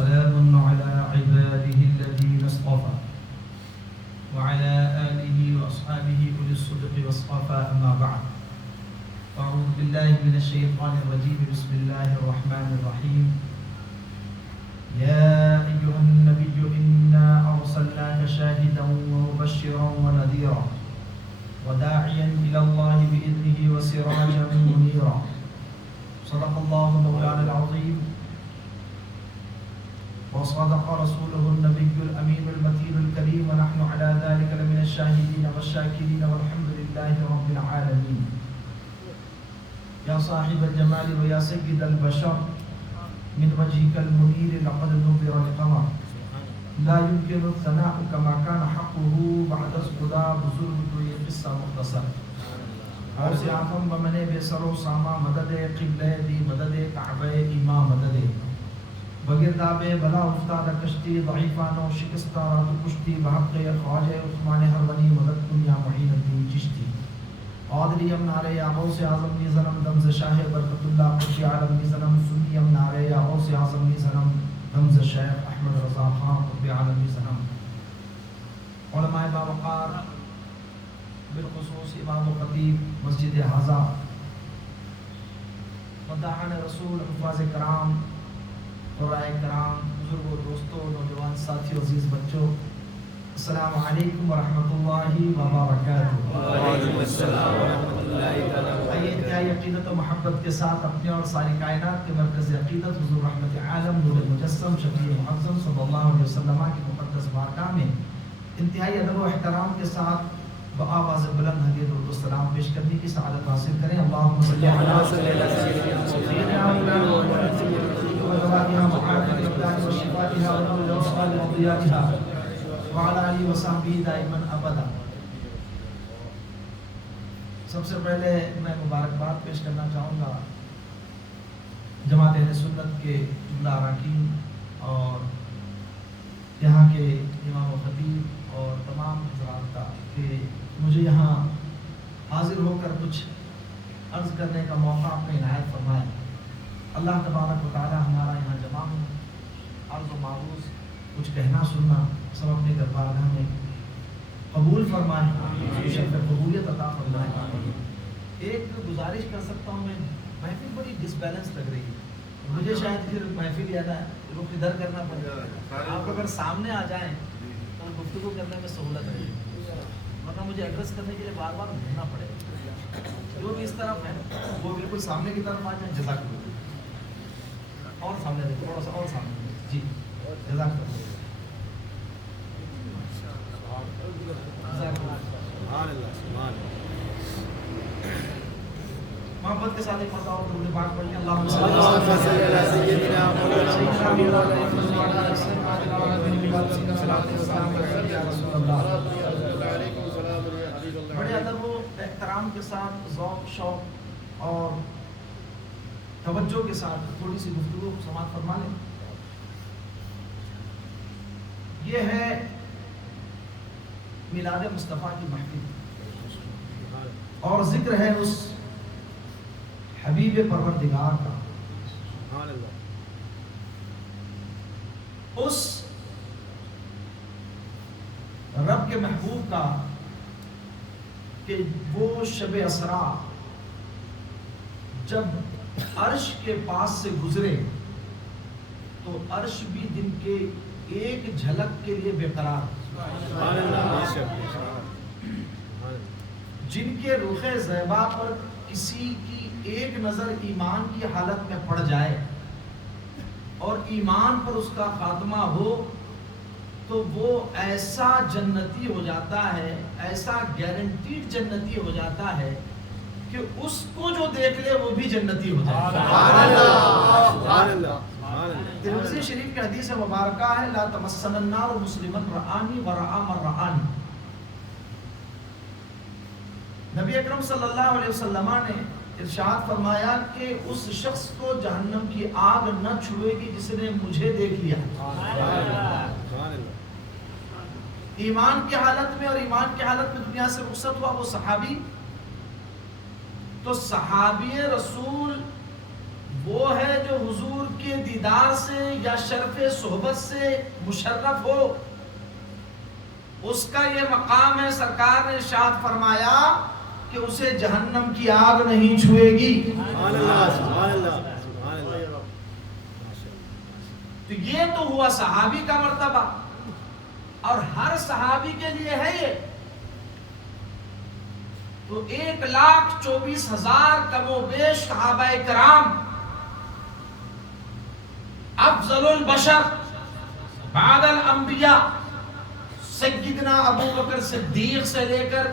وسلام على عباده الذين اصطفى وعلى آله وأصحابه أولي الصدق والصفا أما بعد أعوذ بالله من الشيطان الرجيم بسم الله الرحمن الرحيم يا أيها النبي إنا أرسلناك شاهدا ومبشرا ونذيرا وداعيا إلى الله بإذنه وسراجا منيرا صدق الله مولانا العظيم وصدق رسوله النبي الأمين المتين الكريم ونحن على ذلك لمن الشاهدين والشاكرين والحمد لله رب العالمين يا صاحب الجمال ويا سيد البشر من وجهك المنير لقد نبر القمر لا يمكن الثناء كما كان حقه بعد الصدا بزرگ یہ قصہ مختصر اور سے آفم بمنے بے سر و ساما مدد قبلہ دی مدد کعبہ امام مدد بگرداب بلا افتاد کشتی ضعیفانو شکستہ رات کشتی بحق خواجہ عثمان حرونی مدد دنیا معین الدین چشتی قادری امنارے یا غوث اعظم نی زنم دمز شاہ برکت اللہ قطی عالم نی زنم سنی امنارے یا غوث اعظم نی زنم دمز شیخ احمد رضا خان قطبی عالم نی زنم علماء باوقار بالخصوص امام و خطیب مسجد حضا مداحان رسول حفاظ کرام قرائے کرام بزرگ و دوستوں نوجوان ساتھی عزیز بچوں السلام علیکم ورحمۃ اللہ وبرکاتہ۔ وعلیکم السلام ورحمۃ اللہ وبرکاتہ۔ آئیے انتہائی عقیدت و محبت کے ساتھ اپنے اور ساری کائنات کے مرکز عقیدت حضور رحمت عالم نور المجسم شفیع معظم صلی اللہ علیہ وسلم کی مقدس بارگاہ میں انتہائی ادب و احترام کے ساتھ بآواز بلند ہدیہ درود و سلام پیش کرنے کی سعادت حاصل کریں۔ اللہم صلی علی سیدنا مولانا محمد وعلى آلہ وصحبہ دائما ابدا۔ سب سے پہلے میں مبارکباد پیش کرنا چاہوں گا جماعت اہل سنت کے جملہ اراکین اور یہاں کے امام و خطیب اور تمام حضرات کا کہ مجھے یہاں حاضر ہو کر کچھ عرض کرنے کا موقع اپنے عنایت فرمائے۔ اللہ تبارک و تعالی ہمارا یہاں جمع ہو، عرض و معروض کچھ کہنا سننا سب اپنے دربارگاہ میں قبول فرمائے، شرف قبولیت عطا فرمائے۔ ایک گزارش کر سکتا ہوں میں، محفل بڑی ڈس بیلنس لگ رہی ہے، مجھے شاید پھر محفل یاد ہے رخ ادھر کرنا پڑے گا، آپ اگر سامنے آ جائیں تو گفتگو کرنے میں سہولت رہے گی، ورنہ مجھے ایڈریس کرنے کے لیے بار بار گھومنا پڑے گا۔ جو بھی اس طرف ہے وہ بالکل سامنے کی طرف آ جائیں۔ جزاک اللہ، اور سامنے دیں، تھوڑا سا اور سامنے دیں جی، جزاک اللہ۔ محبت کے ساتھ ایک مرتبہ اور درود پاک پڑھ لیں۔ اللہم صلی علی سیدنا مولانا بڑے ادب و احترام کے ساتھ ذوق شوق اور توجہ کے ساتھ تھوڑی سی گفتگو کو سماعت فرما لیں۔ یہ ہے میلاد مصطفیٰ کی محفل اور ذکر ہے اس حبیب پروردگار کا، اس رب کے محبوب کا کہ وہ شب اسرا جب عرش کے پاس سے گزرے تو عرش بھی دن کے ایک جھلک کے لیے بے قرار، جن کے رخ زیبا پر کسی کی ایک نظر ایمان کی حالت میں پڑ جائے اور ایمان پر اس کا خاتمہ ہو تو وہ ایسا جنتی ہو جاتا ہے، ایسا گارنٹیڈ جنتی ہو جاتا ہے کہ اس کو جو دیکھ لے وہ بھی جنتی ہو جائے۔ ترمذی شریف کی حدیث مبارکہ ہے لا تمسن النار مسلما رآنی ورآ من رآنی۔ نبی اکرم صلی اللہ علیہ وسلم نے ارشاد فرمایا کہ اس شخص کو جہنم کی آگ نہ چھوئے گی جس نے مجھے دیکھ لیا۔ ایمان کی حالت میں اور ایمان کی حالت میں دنیا سے رخصت ہوا وہ صحابی، تو صحابی رسول وہ ہے جو حضور کے دیدار سے یا شرف صحبت سے مشرف ہو، اس کا یہ مقام ہے۔ سرکار نے ارشاد فرمایا کہ اسے جہنم کی آگ نہیں چھوئے گی۔ سبحان اللہ سبحان اللہ سبحان اللہ۔ تو یہ تو ہوا صحابی کا مرتبہ، اور ہر صحابی کے لیے ہے یہ۔ تو 1,24,000 کم و بیش صحابہ کرام، افضل البشر بعد الانبیاء، سیدنا ابو بکر صدیق سے لے کر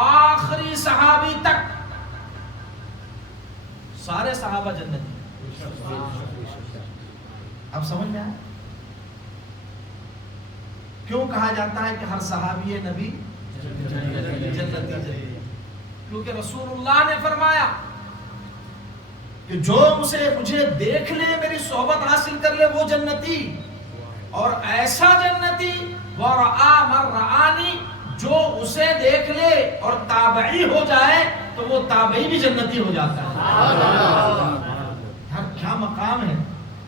آخری صحابی تک سارے صحابہ جنتی۔ اب سمجھ میں آیا کیوں کہا جاتا ہے کہ ہر صحابی نبی جنتی؟ کیونکہ رسول اللہ نے فرمایا کہ جو مجھے دیکھ لے، میری صحبت حاصل کر لے، وہ جنتی، اور ایسا جنتی وَرَآ مَن رَآنِی، جو اسے دیکھ لے اور تابعی ہو جائے تو وہ تابعی بھی جنتی ہو جاتا ہے۔ کیا مقام ہے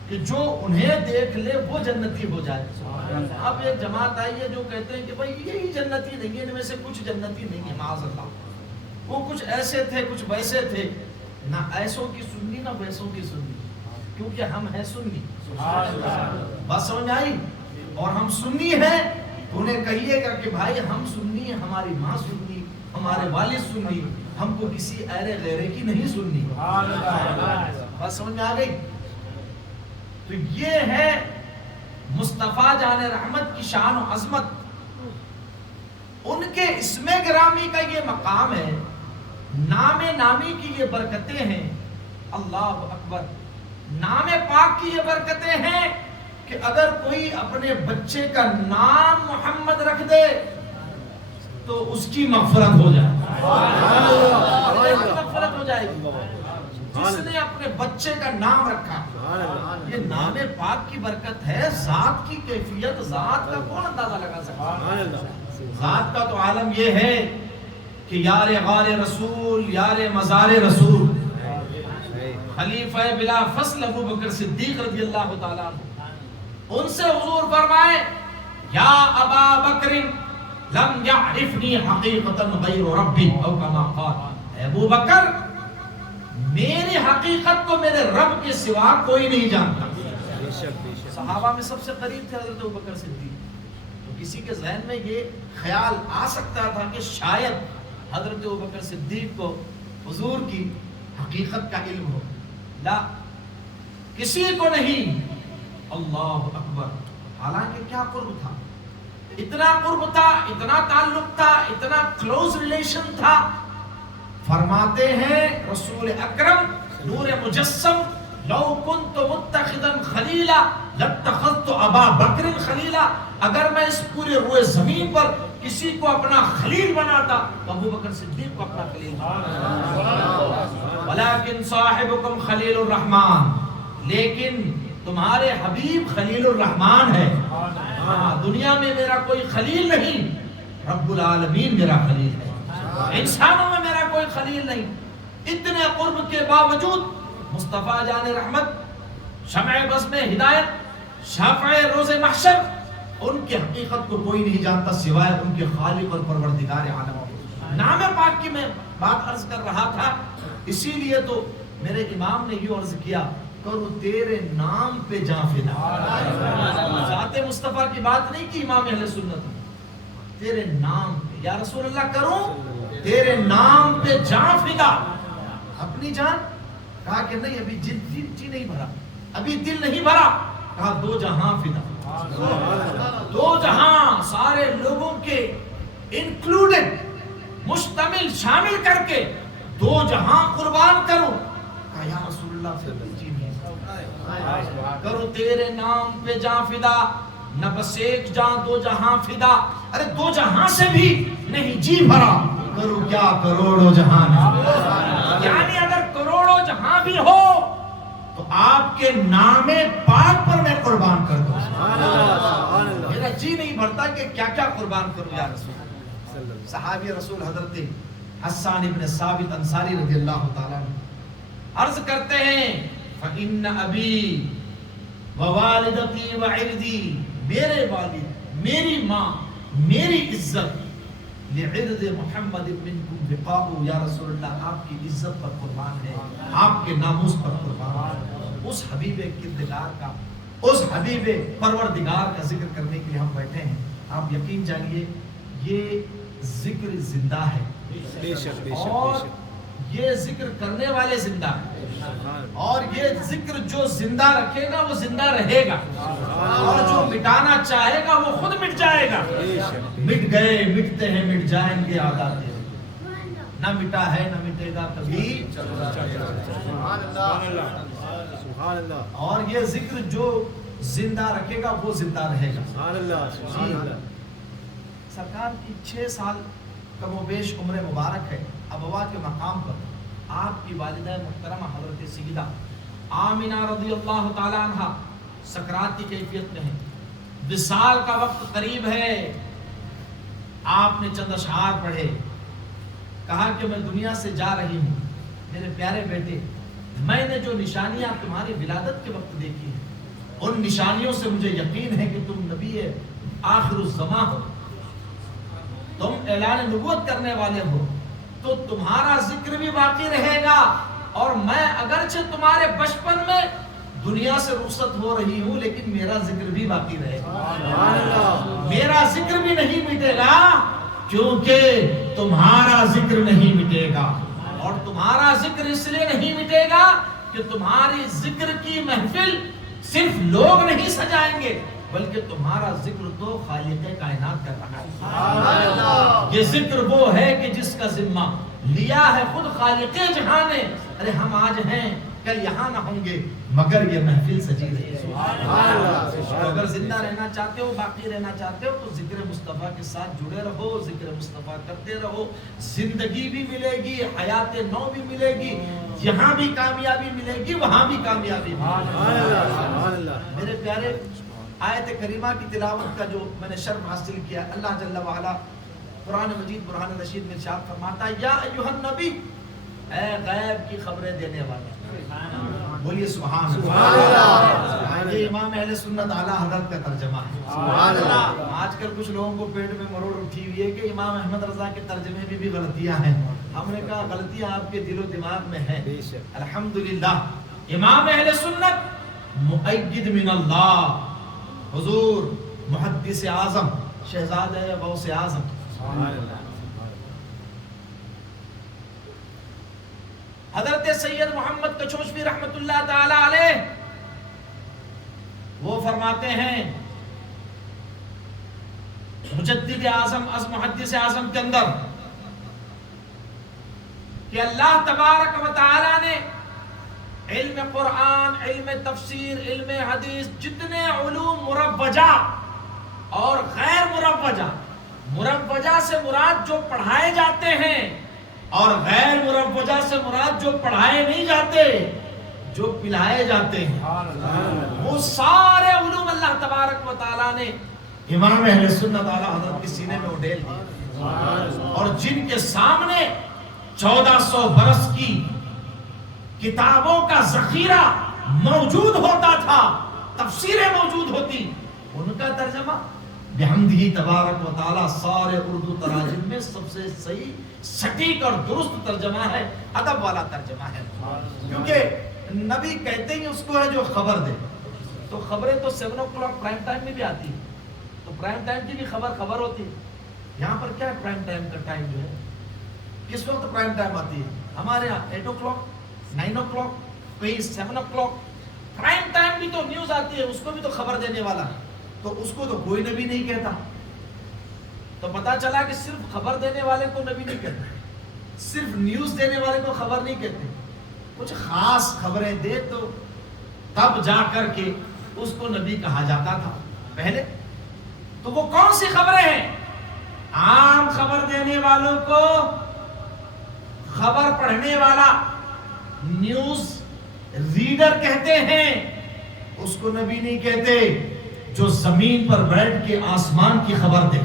کہ جو انہیں دیکھ لے وہ جنتی ہو جائے۔ اب ایک جماعت آئی ہے جو کہتے ہیں کہ بھائی یہی جنتی نہیں ہے، ان میں سے کچھ جنتی نہیں ہے، معاذ اللہ، وہ کچھ ایسے تھے کچھ ویسے تھے۔ نہ ایسوں کی سننی نہ ویسوں کی سننی، کیونکہ ہم ہیں سنی۔ بات سمجھ آئی؟ اور ہم سنی ہیں تو انہیں کہیے گا کہ بھائی ہم سنی، ہماری ماں سنی، ہمارے والد سنی، ہم کو کسی ایرے غیرے کی نہیں سننی۔ بات سمجھ میں آ گئی؟ تو یہ ہے مصطفیٰ جان رحمت کی شان و عظمت، ان کے اسم گرامی کا یہ مقام ہے، نام نامی کی یہ برکتیں ہیں۔ اللہ اکبر، نام پاک کی یہ برکتیں ہیں کہ اگر کوئی اپنے بچے کا نام محمد رکھ دے تو اس کی مغفرت ہو جائے، مغفرت ہو جائے گی۔ جس نے اپنے بچے کا نام رکھا، یہ نام پاک کی برکت ہے۔ ذات کی کیفیت، ذات کا کون اندازہ لگا سکتا ہے؟ ذات کا تو عالم یہ ہے کہ یار غار رسول، یار مزار رسول، خلیفہ بلا فصل ابو بکر صدیق رضی اللہ تعالیٰ عنہ، ان سے حضور فرمائے یا ابا بکر لم یعرفنی حقیقتا غیر ربی، او کما قال، اے ابو بکر میری حقیقت کو میرے رب کے سوا کوئی نہیں جانتا۔ صحابہ میں سب سے قریب تھے حضرت ابو بکر صدیق، تو کسی کے ذہن میں یہ خیال آ سکتا تھا کہ شاید حضرت ابو بکر صدیق کو حضور کی حقیقت کا علم ہو۔ لا، کسی کو نہیں۔ اللہ اکبر، حالانکہ کیا قرب تھا، اتنا قرب تھا، اتنا تعلق تھا، اتنا کلوز ریلیشن تھا۔ فرماتے ہیں رسول اکرم نور مجسم، لو کنت متخذا خلیلا لاتخذت ابا بکر خلیلا، اگر میں اس پورے روئے زمین پر کسی کو اپنا خلیل بناتا تو ابو بکر صدیق کو اپنا خلیل بناتا۔ ولیکن صاحبکم خلیل الرحمن، لیکن تمہارے حبیب خلیل الرحمن ہے۔ دنیا میں میرا کوئی خلیل نہیں، رب العالمین میرا خلیل ہے، انسانوں میں میرا کوئی خلیل نہیں۔ اتنے قرب کے باوجود مصطفیٰ جان رحمت، شمع بزم ہدایت، شافع روز محشر، ان کی حقیقت کو کوئی نہیں جانتا سوائے ان کے خالق اور پروردگار عالم۔ نام پاک کی میں بات عرض کر رہا تھا، اسی لیے تو میرے امام نے یہ عرض کیا، کرو تیرے نام پہ جاں فدا۔ ذات مصطفیٰ کی بات نہیں کی امام اہل سنت، تیرے نام پہ یا رسول اللہ کروں تیرے نام پہ جاں فدا۔ اپنی جان؟ کہا کہ نہیں، ابھی جی نہیں بھرا، ابھی دل نہیں بھرا۔ کہا دو جہاں فدا، دو جہاں سارے لوگوں کے انکلوڈڈ، مشتمل، شامل کر کے دو جہاں قربان کروں۔ کہا یا رسول اللہ پھر جی نہیں، کرو تیرے نام پہ جاں فدا، نہ بس ایک جاں دو جہاں فدا۔ ارے دو جہاں سے بھی نہیں جی بھرا، کرو کیا کروڑوں جہان۔ یعنی اگر کروڑوں جہاں بھی ہو تو آپ کے نام پاک پر میں قربان کر دوں۔ میرا جی نہیں بھرتا کہ کیا کیا قربان کروں یا رسول۔ صحابی رسول حضرت حسان ابن ثابت انصاری رضی اللہ تعالیٰ عنہ عرض کرتے ہیں فَإِنَّ أَبِي وَوَالِدَتِي وَعِرْضِي، میرے والد، میری ماں، میری عزت، لِعِرْضِ مُحَمَّدٍ مِّنْكُمْ بِقَاءُ، یا رسول اللہ آپ کی عزت پر قربان ہے، آپ کے ناموس پر قربان ہے۔ اس حبیب کردگار کا، اس حبیب پروردگار کا ذکر کرنے کے لیے ہم بیٹھے ہیں۔ آپ یقین جانیے یہ ذکر زندہ ہے، بے شک بے اور شک یہ ذکر کرنے والے زندہ ہیں، اور یہ ذکر جو زندہ رکھے گا وہ زندہ رہے گا، اور جو مٹانا چاہے گا وہ خود مٹ جائے گا۔ مٹ گئے، مٹتے ہیں، مٹ جائیں گے عادات، نہ مٹا ہے نہ مٹے گا کبھی۔ سبحان اللہ، اور یہ ذکر جو زندہ رکھے گا وہ زندہ رہے گا۔ سبحان اللہ، سبحان اللہ۔ سرکار کی 6 سال کم و بیش عمر مبارک ہے، ابوا کے مقام پر آپ کی والدہ محترمہ حضرت سیدہ آمینہ رضی اللہ تعالی عنہ سکرات کی کیفیت میں ہے، وصال کا وقت قریب ہے۔ آپ نے چند اشعار پڑھے، کہا کہ میں دنیا سے جا رہی ہوں میرے پیارے بیٹے، میں نے جو نشانیاں تمہاری ولادت کے وقت دیکھی ہیں ان نشانیوں سے مجھے یقین ہے کہ تم نبی آخر الزمان ہو، تم اعلان نبوت کرنے والے ہو، تو تمہارا ذکر بھی باقی رہے گا، اور میں اگرچہ تمہارے بچپن میں دنیا سے رخصت ہو رہی ہوں لیکن میرا ذکر بھی باقی رہے گا، میرا ذکر بھی نہیں مٹے گا، کیونکہ تمہارا ذکر نہیں مٹے گا۔ اور تمہارا ذکر اس لیے نہیں مٹے گا کہ تمہاری ذکر کی محفل صرف لوگ نہیں سجائیں گے، بلکہ تمہارا ذکر تو خالق کائنات کر رہا ہے۔ یہ ذکر وہ ہے کہ جس کا ذمہ لیا ہے خود خالق جہاں نے۔ ارے ہم آج ہیں کل یہاں نہ ہوں گے مگر یہ محفل سجی رہے گی۔ اگر زندہ رہنا چاہتے ہو، باقی رہنا چاہتے ہو، تو ذکر مصطفیٰ کے ساتھ جڑے رہو، ذکر مصطفیٰ کرتے رہو، زندگی بھی ملے گی، حیات نو بھی ملے گی، یہاں بھی کامیابی ملے گی، وہاں بھی کامیابی ملے گی۔ میرے پیارے، آیت کریمہ کی تلاوت کا جو میں نے شرف حاصل کیا، اللہ جل وعلا قرآن مجید برہان رشید میں ارشاد فرماتا ہے، یا ایھا النبی، اے غیب کی خبریں دینے والا، بولیے سبحان اللہ۔ یہ امام اہل سنت اعلیٰ حضرت کا ترجمہ ہے۔ آج کل کچھ لوگوں کو پیٹ میں مروڑ اٹھی ہوئی ہے کہ امام احمد رضا کے ترجمے میں بھی غلطیاں ہیں۔ ہم نے کہا غلطیاں آپ کے دل و دماغ میں ہیں، الحمدللہ امام اہل سنت مؤید من اللہ، حضور محدث اعظم شہزادہ غوث اعظم حضرت سید محمد کچھوشوی رحمت اللہ تعالی علیہ، وہ فرماتے ہیں مجدد اعظم از محدث اعظم کے اندر کہ اللہ تبارک و تعالی نے علم قرآن، علم تفسیر، علم حدیث، جتنے علوم مروجہ اور غیر مروجہ، مروجہ سے مراد جو پڑھائے جاتے ہیں اور غیر مروجہ سے مراد جو پڑھائے نہیں جاتے، جو پلائے جاتے ہیں، وہ سارے علوم اللہ تبارک و تعالی نے امام اہل سنت اعلیٰ حضرت کے سینے میں اڈیل دیے، اور جن کے سامنے 1400 برس کی کتابوں کا ذخیرہ موجود ہوتا تھا، تفسیریں موجود ہوتی، ان کا ترجمہ بحمدہ تبارک و تعالی سارے اردو تراجم میں سب سے صحیح، سٹیک اور درست ترجمہ ہے، ادب والا ترجمہ ہے۔ کیونکہ نبی کہتے ہی اس کو ہے جو خبر دے، تو خبریں تو 7 o'clock پرائم ٹائم میں بھی آتی ہے، تو پرائم ٹائم کی بھی خبر ہوتی ہے۔ یہاں پر کیا ہے پرائم ٹائم کا ٹائم جو ہے، کس وقت پرائم ٹائم آتی ہے؟ ہمارے یہاں 8 o'clock، 9 o'clock، کہیں 7 o'clock۔ پرائم ٹائم بھی تو نیوز آتی ہے، اس کو بھی تو خبر دینے والا، تو اس کو تو کوئی نبی نہیں کہتا۔ تو پتا چلا کہ صرف خبر دینے والے کو نبی نہیں کہتے، صرف نیوز دینے والے کو خبر نہیں کہتے، کچھ خاص خبریں دے تو تب جا کر کے اس کو نبی کہا جاتا تھا پہلے۔ تو وہ کون سی خبریں ہیں؟ عام خبر دینے والوں کو خبر پڑھنے والا، نیوز ریڈر کہتے ہیں، اس کو نبی نہیں کہتے۔ جو زمین پر بیٹھ کے آسمان کی خبر دے،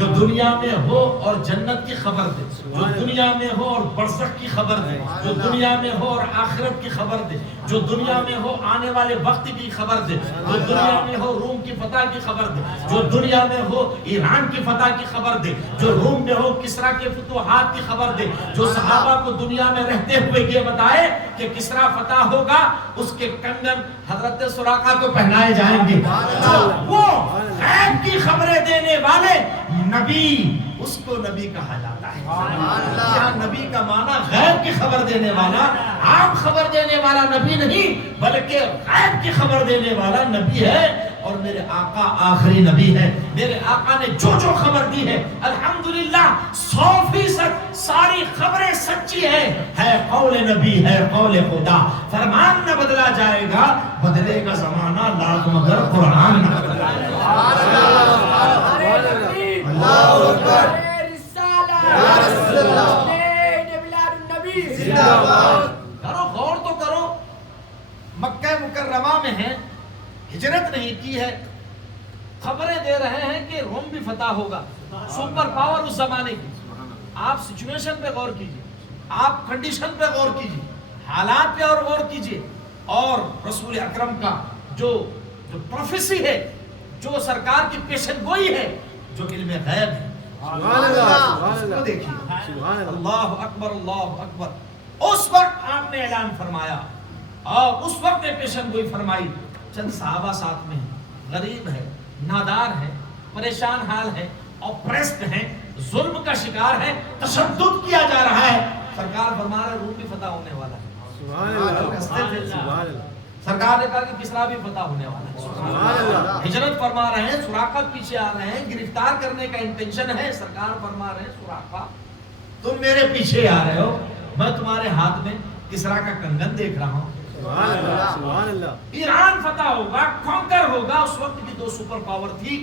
جو دنیا میں ہو اور جنت کی خبر دے، جو دنیا میں ہو اور برزخ کی خبر دے، جو دنیا میں ہو اور آخرت کی خبر دے، جو دنیا میں ہو آنے والے وقت کی خبر دے، جو دنیا میں ہو روم کی فتح کی خبر دے، جو دنیا میں ہو ایران کی فتح کی خبر دے، جو روم میں ہو کسرا کے فتوحات کی خبر دے، جو صحابہ کو دنیا میں رہتے ہوئے یہ بتائے کہ کسرا فتح ہوگا، اس کے کنگن حضرت سراقہ کو پہنائے جائیں گے۔ وہ غیب کی خبریں دینے والے نبی، اس کو نبی کہا جاتا ہے۔ یہاں نبی کا معنی غیب کی خبر دینے والا، عام خبر دینے والا نبی نہیں، بلکہ غیب کی خبر دینے والا نبی ہے۔ اور میرے آقا آخری نبی ہے۔ میرے آقا نے جو جو خبر دی ہے الحمدللہ 100% ساری خبریں سچی ہے قول نبی، ہے قول خدا۔ فرمان نہ بدلا جائے گا، بدلے گا زمانہ لاکھ مگر قرآن نہ بدلا جائے گا۔ اللہ اکبر، کرو غور تو کرو، مکہ مکرمہ میں ہیں، ہجرت نہیں کی ہے، خبریں دے رہے ہیں کہ روم بھی فتح ہوگا، سپر پاور اس زمانے کی۔ آپ سچویشن پہ غور کیجئے، آپ کنڈیشن پہ غور کیجئے، حالات پہ اور غور کیجئے، اور رسول اکرم کا جو پروفیسی ہے، جو سرکار کی پیشن گوئی ہے، جو علم غیب ہے، اس کو دیکھیے۔ اللہ اکبر، اللہ اکبر۔ اس وقت آپ نے اعلان فرمایا اور اس وقت نے پیشن گوئی فرمائی۔ چند صحابہ ساتھ میں ہیں، غریب ہے، نادار ہے، پریشان حال ہے، اپریسڈ ہیں، ظلم کا شکار ہے، تشدد کیا جا رہا ہے۔ سرکار فرما رہا ہے روم بھی فتح ہونے والا ہے۔ سرکار نے کہا کہ کسرا بھی فتح ہونے والا ہے۔ ہجرت فرما رہے ہیں، سراقہ پیچھے آ رہے ہیں، گرفتار کرنے کا انٹینشن ہے۔ سرکار فرما رہے ہیں سراقہ تم میرے پیچھے آ رہے ہو، میں تمہارے ہاتھ میں کسرا کا کنگن دیکھ رہا ہوں۔ ایران فتح ہوگا، کانکر ہوگا۔ اس وقت کی دو سپر پاور تھی،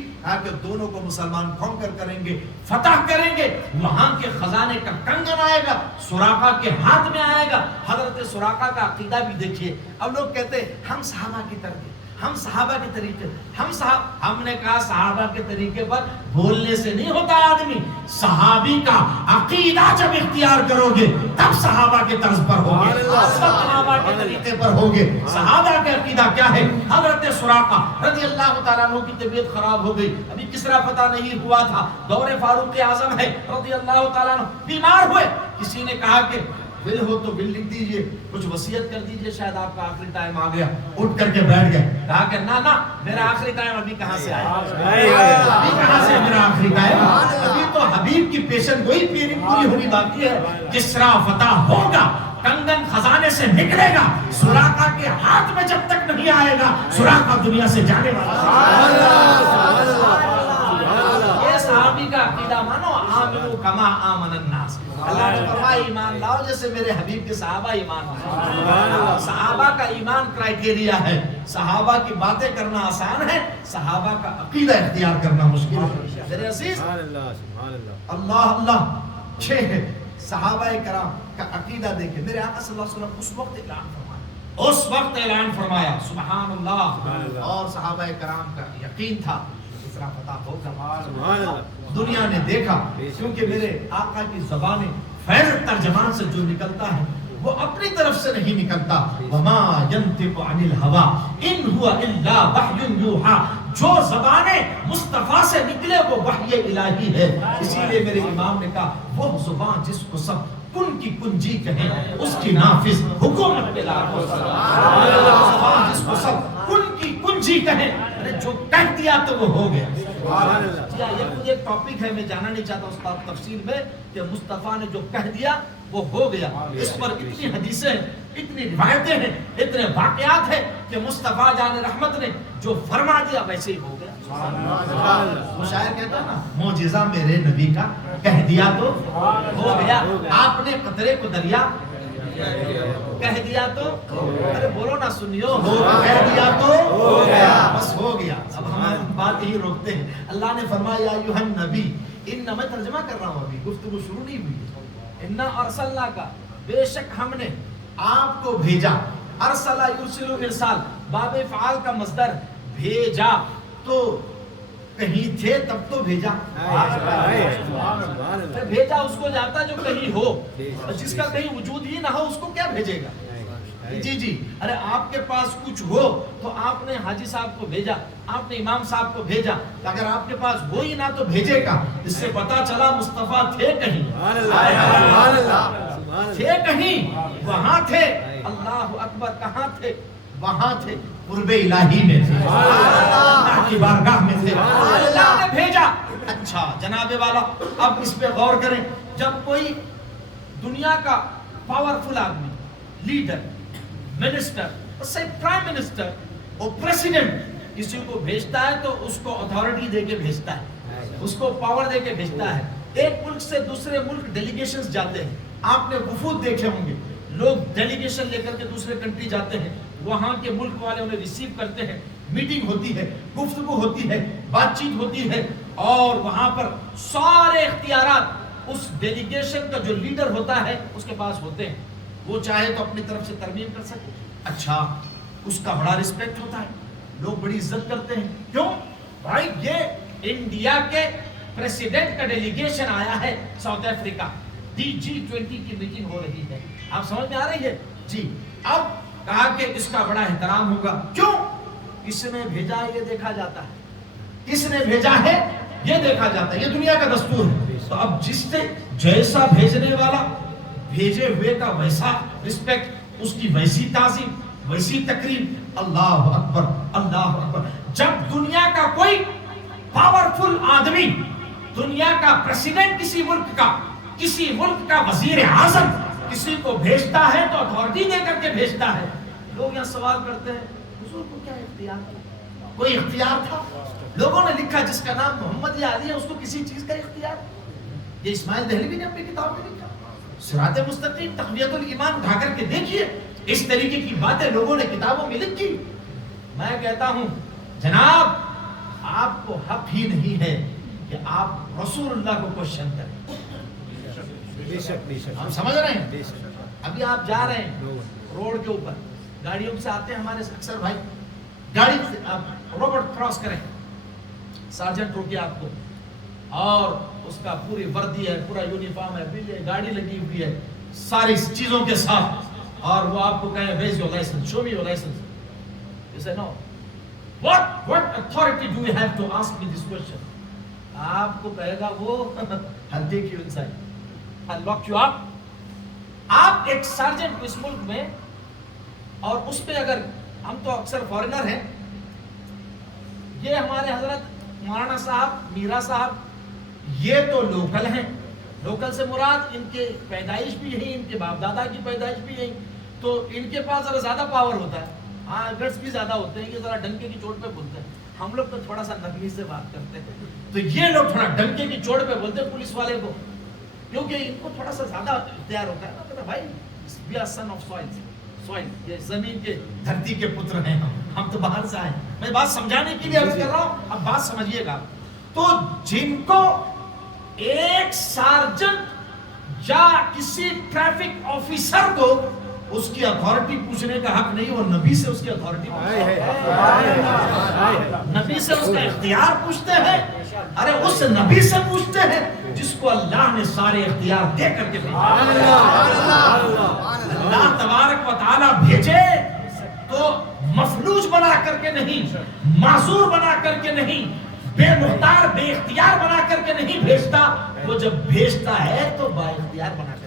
کہ دونوں کو مسلمان کانکر کریں گے، فتح کریں گے۔ وہاں کے خزانے کا کنگن آئے گا، سراقہ کے ہاتھ میں آئے گا۔ حضرت سراقہ کا عقیدہ بھی دیکھیے۔ اب لوگ کہتے ہیں ہم صحابہ کی طرح، ہم صحابہ کے طریقے، ہم نے کہا صحابہ کے طریقے پر بولنے سے نہیں ہوتا آدمی، صحابی کا عقیدہ جب اختیار کرو گے تب صحابہ کے طرز پر ہوگے، صحابہ کے طریقے پر ہوگے۔ صحابہ کا عقیدہ کیا ہے؟ حضرت سراقہ رضی اللہ تعالیٰ عنہ کی طبیعت خراب ہو گئی، ابھی کسرا فتح نہیں ہوا تھا، دور فاروق اعظم ہے رضی اللہ تعالیٰ عنہ، بیمار ہوئے۔ کسی نے کہا کہ بل ہو تو بل لکھ دیجئے، کچھ وصیت کر دیجئے، شاید آپ کا آخری ٹائم آ گیا۔ اٹھ کر کے بیٹھ گئے، کہا کہ نہ میرا آخری ٹائم ابھی کہاں سے آیا، ابھی کہاں سے میرا آخری ٹائم، ابھی تو حبیب کی پیشن گوئی پوری ہونی باقی ہے۔ کسرا فتح ہوگا، کنگن خزانے سے نکلے گا، سراقہ کے ہاتھ میں جب تک نہیں آئے گا سراقہ دنیا سے جانے والا۔ یہ صحابی کا عقیدہ مانو، آمنو کما آمن الناس۔ اللہ نے فرمایا ایمان لاؤ جیسے میرے حبیب کے صحابہ ایمان لائے۔ صحابہ کا ایمان کرائیٹیریا ہے، صحابہ کی باتیں کرنا آسان ہے، صحابہ کا عقیدہ اختیار کرنا مشکل ہے۔ میرے عزیز اللہ اللہ چھ ہے، صحابہ کرام کا عقیدہ دیکھیں۔ میرے آقا صلی اللہ علیہ وسلم اس وقت اعلان فرمایا سبحان اللہ، اور صحابہ کرام کا یقین تھا کسرا فتح ہوگا۔ دنیا نے دیکھا، کیونکہ میرے آقا کی زبان فیض ترجمان سے جو نکلتا ہے وہ اپنی طرف سے نہیں نکلتا۔ وما ينطق عن الهوى ان هو الا وحی یوحى، جو زبانیں مصطفیٰ سے نکلے وہ وحی الہی ہے۔ اسی لیے میرے امام نے کہا وہ زبان جس کو سب کن کی کنجی کہیں اس کی نافذ حکومت پہ لاکھوں سلام۔ زبان جس کو سب کن کی کنجی کہیں، جو کہہ دیا تو وہ ہو گیا۔ یہ خود ایک ٹاپک ہے، میں جانا نہیں چاہتا اس کا تفصیل میں، کہ مصطفیٰ نے جو کہہ دیا وہ ہو گیا۔ اس پر اتنی حدیثیں ہیں، اتنی روایتیں ہیں، اتنے واقعات ہیں کہ مصطفیٰ جان رحمت نے جو فرما دیا ویسے ہی ہو گیا۔ وہ شاعر کہتا نا معجزہ میرے نبی کا، کہہ دیا تو ہو گیا۔ آپ نے قطرے کو دریا کہہ دیا تو، ارے بولو نا سنیو، کہہ دیا تو ہو گیا، بس ہو گیا۔ اب ہم بات یہی روکتے ہیں۔ اللہ نے فرمایا یا ایھا النبی، میں ترجمہ کر رہا ہوں، ابھی گفتگو شروع نہیں ہوئی۔ انا ارسلنا کا، بے شک ہم نے آپ کو بھیجا۔ ارسلہ یرسل ارسال، باب فعال کا مصدر بھیجا، تو کہیں تھے تب تو بھیجا، بھیجا اس کو جاتا جو کہیں ہو، اور جس کا کہیں وجود ہی نہ ہو اس کو کیا بھیجے گا؟ جی ارے آپ کے پاس کچھ ہو تو آپ نے حاجی صاحب کو بھیجا، آپ نے امام صاحب کو بھیجا، اگر آپ کے پاس ہو ہی نہ تو بھیجے گا؟ اس سے پتا چلا مصطفیٰ تھے کہیں، تھے کہیں، وہاں تھے، اللہ اکبر، کہاں تھے؟ وہاں تھے، قرب الہی میں تھے، اللہ کی بارگاہ میں تھے، اللہ نے بھیجا۔ اچھا جناب والا، اب اس پہ غور کریں، جب کوئی دنیا کا پاورفل آدمی، لیڈر، منسٹر، پرائم منسٹر اور پریسیڈنٹ کسی کو بھیجتا ہے تو اس کو اتھارٹی دے کے بھیجتا ہے، اس کو پاور دے کے بھیجتا ہے۔ ایک ملک سے دوسرے ملک ڈیلیگیشنز جاتے ہیں، آپ نے وفود دیکھے ہوں گے، لوگ ڈیلیگیشن لے کر کے دوسرے کنٹری جاتے ہیں، وہاں کے ملک والے انہیں ریسیو کرتے ہیں، میٹنگ ہوتی ہے، گفتگو ہوتی ہے، بات چیت ہوتی ہے، اور وہاں پر سارے اختیارات اس ڈیلیگیشن کا جو لیڈر ہوتا ہے اس کے پاس ہوتے ہیں، وہ چاہے تو اپنی طرف سے ترمیم کر سکے۔ اچھا، اس کا بڑا رسپیکٹ ہوتا ہے، لوگ بڑی عزت کرتے ہیں، کیوں؟ بھائی یہ انڈیا کے پریسیڈنٹ کا ڈیلیگیشن آیا ہے ساؤتھ افریقہ، G20 کی میٹنگ ہو رہی ہے، آپ سمجھ میں آ رہی ہے؟ جی، اب کہا کہ اس کا بڑا احترام ہوگا، کیوں؟ کس نے بھیجا یہ دیکھا جاتا ہے، کس نے بھیجا ہے یہ دیکھا جاتا ہے، یہ دنیا کا دستور ہے۔ تو اب جس سے جیسا بھیجنے والا، بھیجے ہوئے کا ویسا رسپیکٹ، اس کی ویسی تعظیم، ویسی تقریم، اللہ اکبر، اللہ اکبر۔ جب دنیا کا کوئی پاورفل آدمی، دنیا کا پریسیڈنٹ کسی ملک کا وزیر اعظم کسی کو بھیجتا ہے تو اتھارٹی دے کر کے بھیجتا ہے۔ لوگ یہاں سوال کرتے ہیں، حضور کو کیا اختیار تھا؟ کوئی اختیار تھا؟ لوگوں نے لکھا جس کا نام محمد یا علی ہے اس کو کسی چیز کا اختیار؟ یہ اسماعیل دہلوی نے اپنی کتاب میں لکھا، صراط مستقیم تقویت الایمان اٹھا کر کے دیکھیے، اس طریقے کی باتیں لوگوں نے کتابوں میں لکھی۔ میں کہتا ہوں جناب، آپ کو حق ہی نہیں ہے کہ آپ رسول اللہ کو کوشچن کریں۔ ہم سمجھ رہے ہیں؟ ابھی آپ جا رہے ہیں روڈ کے اوپر، گاڑیوں سے آتے ہیں ہمارے اکثر بھائی، گاڑی سے آپ روڈ کراس کریں، سارجنٹ روکے آپ کو، اور اس کا پوری وردی ہے، پورا یونیفارم ہے، بل گاڑی لگی ہوئی ہے ساری چیزوں کے ساتھ، اور وہ آپ کو کہیں where's your license, show me your license. You say no. What authority do you have to ask me this question? آپ کو کہے گا وہ I'll take you inside, I'll lock you up. آپ ایک سارجنٹ اس ملک میں، اور اس پہ اگر ہم تو اکثر فارنر ہیں، یہ ہمارے حضرت مولانا صاحب، میرا صاحب، یہ تو لوکل ہیں، لوکل سے مراد ان کے پیدائش بھی یہی، ان کے باپ دادا کی پیدائش بھی یہی، تو ان کے پاس ذرا زیادہ پاور ہوتا ہے، ہاں گٹس بھی زیادہ ہوتے ہیں، یہ ذرا ڈنکے کی چوٹ پہ بولتے ہیں، ہم لوگ تو تھوڑا سا نرمی سے بات کرتے ہیں، تو یہ لوگ تھوڑا ڈنکے کی چوٹ پہ بولتے ہیں پولیس والے کو، کیونکہ ان کو تھوڑا سا زیادہ اختیار ہوتا ہے نا، بھائی we are son of soil، یہ زمین کے دھرتی کے پتر ہیں، ہم تو باہر سے آئے ہیں، میں بات سمجھانے کے لیے عرض کر رہا ہوں، اب بات سمجھیے گا۔ تو جن کو ایک سارجنٹ یا کسی ٹریفک آفیسر کو اس کی اتھارٹی پوچھنے کا حق نہیں، وہ نبی سے اس کی اتھارٹی پوچھتے ہیں، نبی سے اس کا اختیار پوچھتے ہیں، ارے اس نبی سے پوچھتے ہیں جس کو اللہ نے سارے اختیار دے کر کے بھیجا۔ اللہ تبارک و تعالیٰ بھیجے تو مفلوج بنا کر کے نہیں، معذور بنا کر کے نہیں، بے مختار بے اختیار بنا کر کے نہیں بھیجتا، وہ جب بھیجتا ہے تو با اختیار بنا کر کے۔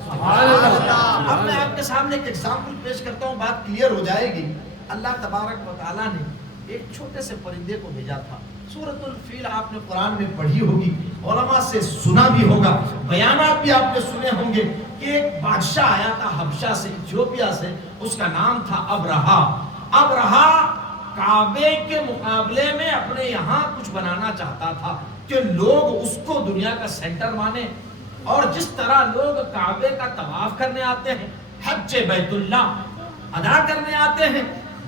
اب میں آپ کے سامنے ایک ایگزامپل پیش کرتا ہوں، بات کلیئر ہو جائے گی۔ اللہ تبارک و تعالیٰ نے ایک چھوٹے سے پرندے کو بھیجا تھا، سورۃ الفیل آپ نے قرآن میں پڑھی ہوگی، علماء سے سنا بھی ہوگا، بیانات بھی آپ نے سنے ہوں گے کہ ایک بادشاہ آیا تھا حبشہ سے، ایتھیوپیا سے، اس کا نام تھا ابرہا۔ ابرہا کعبے کے مقابلے میں اپنے یہاں کچھ بنانا چاہتا تھا کہ لوگ اس کو دنیا کا سینٹر مانے، اور جس طرح لوگ کعبے کا طواف کرنے آتے ہیں، حج بیت اللہ ادا کرنے آتے ہیں،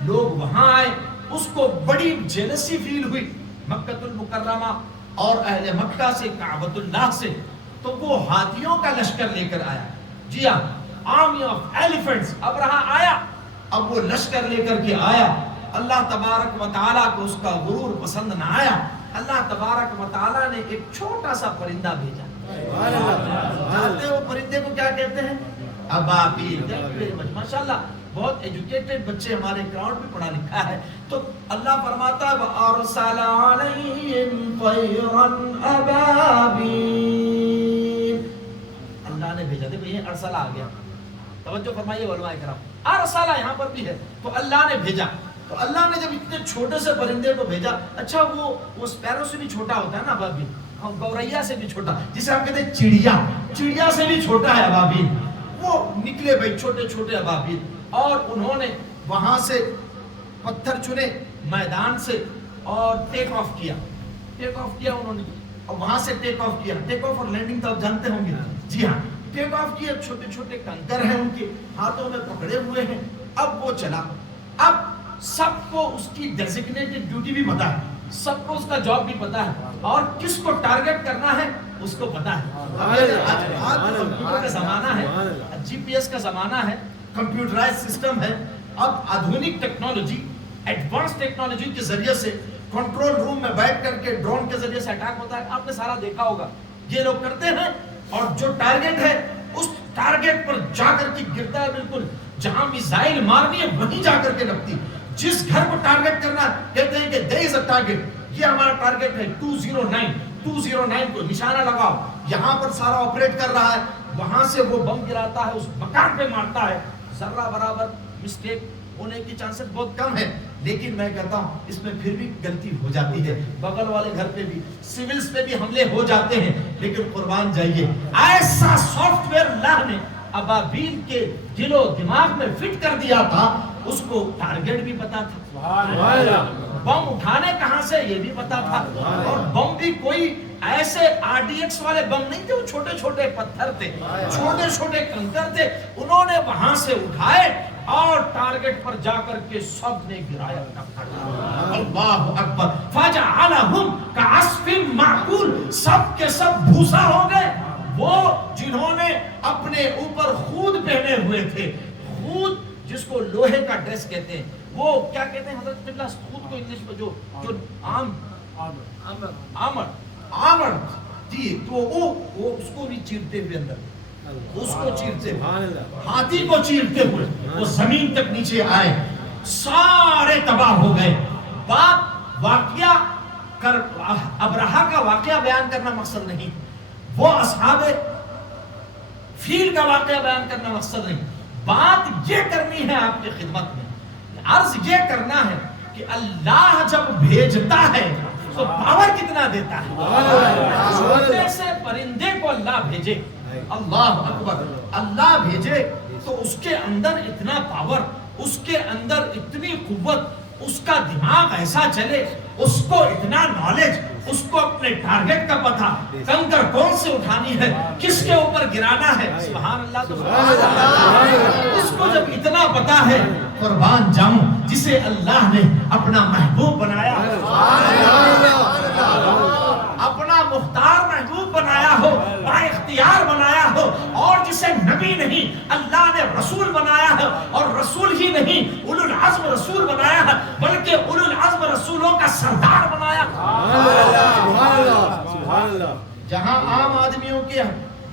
لوگ وہاں آئے، اس کو بڑی جیلسی فیل ہوئی مکہ المکرمہ اور اہل مکہ سے، کعبۃ اللہ سے، تو وہ ہاتھیوں کا لشکر لے کر آیا، جی ہاں، آرمی آف ایلیفنٹس، ابرہا آیا، اب وہ لشکر لے کر کے آیا، اللہ تبارک و تعالیٰ کو اس کا غرور پسند نہ آیا، اللہ تبارک و تعالیٰ نے ایک چھوٹا سا پرندہ بھیجا. سبحان اللہ. جانتے ہو پرندے کو کیا کہتے ہیں؟ ابابیل. ماشاءاللہ بہت ایجوکیٹڈ بچے ہمارے گراؤنڈ میں پڑھا لکھا ہے. تو اللہ فرماتا ہے وَأَرْسَلَ عَلَيْهِمْ طَيْرًا أَبَابِيلَ. اللہ نے بھیجا. دیکھو یہ ارسلہ آ گیا, توجہ فرمائیے علماء کرام, ارسلہ یہاں پر بھی ہے تو اللہ نے بھیجا. تو اللہ نے جب اتنے چھوٹے سے پرندے کو بھیجا, اچھا وہ اسپیرو سے بھی چھوٹا ہوتا ہے نا ابابیل, گوریا سے بھی چھوٹا, جسے ہم کہتے ہیں چڑیا, چڑیا سے بھی چھوٹا ہے ابابیل. وہ نکلے بھائی چھوٹے چھوٹے ابابیل, اور انہوں نے وہاں سے پتھر چنے میدان سے اور ٹیک آف کیا. ٹیک آف کیا انہوں نے, اور وہاں سے ٹیک آف کیا. ٹیک آف اور لینڈنگ تو آپ جانتے ہوں گے. جی ہاں, ٹیک آف کیا. چھوٹے چھوٹے کنکر ہیں ان کے ہاتھوں میں پکڑے ہوئے ہیں. اب وہ چلا. اب سب کو اس کی ڈیزگنیٹڈ ڈیوٹی بھی پتا ہے, سب کو اس کا جاب بھی پتا ہے, اور کس کو ٹارگٹ کرنا ہے اس کو پتا ہے. آج کمپیوٹر کا زمانہ ہے, جی پی ایس کا زمانہ ہے, کمپیوٹرائز سسٹم ہے. اب آدھونک ٹیکنالوجی, ایڈوانس ٹیکنالوجی کے ذریعے سے کنٹرول روم میں بیٹھ کر کے ڈرون کے ذریعے سے اٹیک ہوتا ہے. آپ نے سارا دیکھا ہوگا, یہ لوگ کرتے ہیں, اور جو ٹارگٹ ہے اس ٹارگٹ پر جا کر کے گرتا ہے. بالکل جہاں میزائل مارنی ہے وہیں جا کر کے لگتی. جس گھر کو ٹارگٹ کرنا کہتے ہیں کہ there is a target, یہ ہمارا ٹارگٹ ہے 209. 209 کو نشانہ لگاؤ, یہاں پر سارا آپریٹ کر رہا ہے, وہاں سے وہ بم گراتا ہے, اس مکان پہ مارتا ہے. ذرہ برابر مسٹیک ہونے کی چانسز بہت کم ہے, لیکن میں کہتا ہوں اس میں پھر بھی غلطی ہو جاتی ہے. بغل والے گھر پہ بھی, سیولز پہ بھی حملے ہو جاتے ہیں, لیکن قربان جائیے ایسا سافٹ ویئر اللہ نے ابابیل کے دل و دماغ میں فٹ کر دیا تھا, اس کو ٹارگٹ بھی پتا تھا, بم اٹھانے کہاں سے یہ بھی پتا تھا, اور بم بھی کوئی ایسے آر ڈی ایکس والے بم نہیں تھے, وہ چھوٹے چھوٹے پتھر تھے, چھوٹے چھوٹے کنکر تھے, انہوں نے وہاں سے اٹھائے اور ٹارگٹ پر جا کر کے سب نے گرایا. اللہ اکبر. فجعلہم کعصف معقول, سب کے سب بھوسا ہو گئے. وہ جنہوں نے اپنے اوپر خود پہنے ہوئے تھے, خود جس کو لوہے کا ڈریس کہتے ہیں, وہ کیا کہتے ہیں حضرت قبلہ خود کو انگلش میں, جو آمر, جی, تو وہ اس کو بھی چیرتے ہوئے اندر, اس کو چیرتے ہوئے, ہاتھی کو چیرتے ہوئے وہ زمین تک نیچے آئے, سارے تباہ ہو گئے. بات واقعہ کر, ابرہہ کا واقعہ بیان کرنا مقصد نہیں, وہ اصحاب فیل کا واقعہ بیان کرنا مقصد نہیں. بات یہ کرنی ہے آپ کی خدمت میں, عرض یہ کرنا ہے کہ اللہ جب بھیجتا ہے تو پاور کتنا دیتا ہے. چھوٹے سے پرندے کو اللہ بھیجے, اللہ اکبر, اللہ بھیجے تو اس کے اندر اتنا پاور, اس کے اندر اتنی قوت, اس کا دماغ ایسا چلے, اس کو اتنا نالج, اس کو اپنے ٹارگٹ کا پتہ, کنکر کون سے اٹھانی ہے, کس کے اوپر گرانا ہے. سبحان اللہ, تو سبحان اللہ. اس کو جب اتنا پتہ ہے, قربان جاؤں جسے اللہ نے اپنا محبوب بنایا, اپنا مختار محبوب بنایا ہو, با اختیار بنایا ہو, اور جسے نبی نہیں اللہ نے رسول بنایا ہے, اور رسول ہی نہیں اولو العزم رسول بنایا ہے, بلکہ اولو العزم رسولوں کا سردار بنایا. جہاں عام آدمیوں کے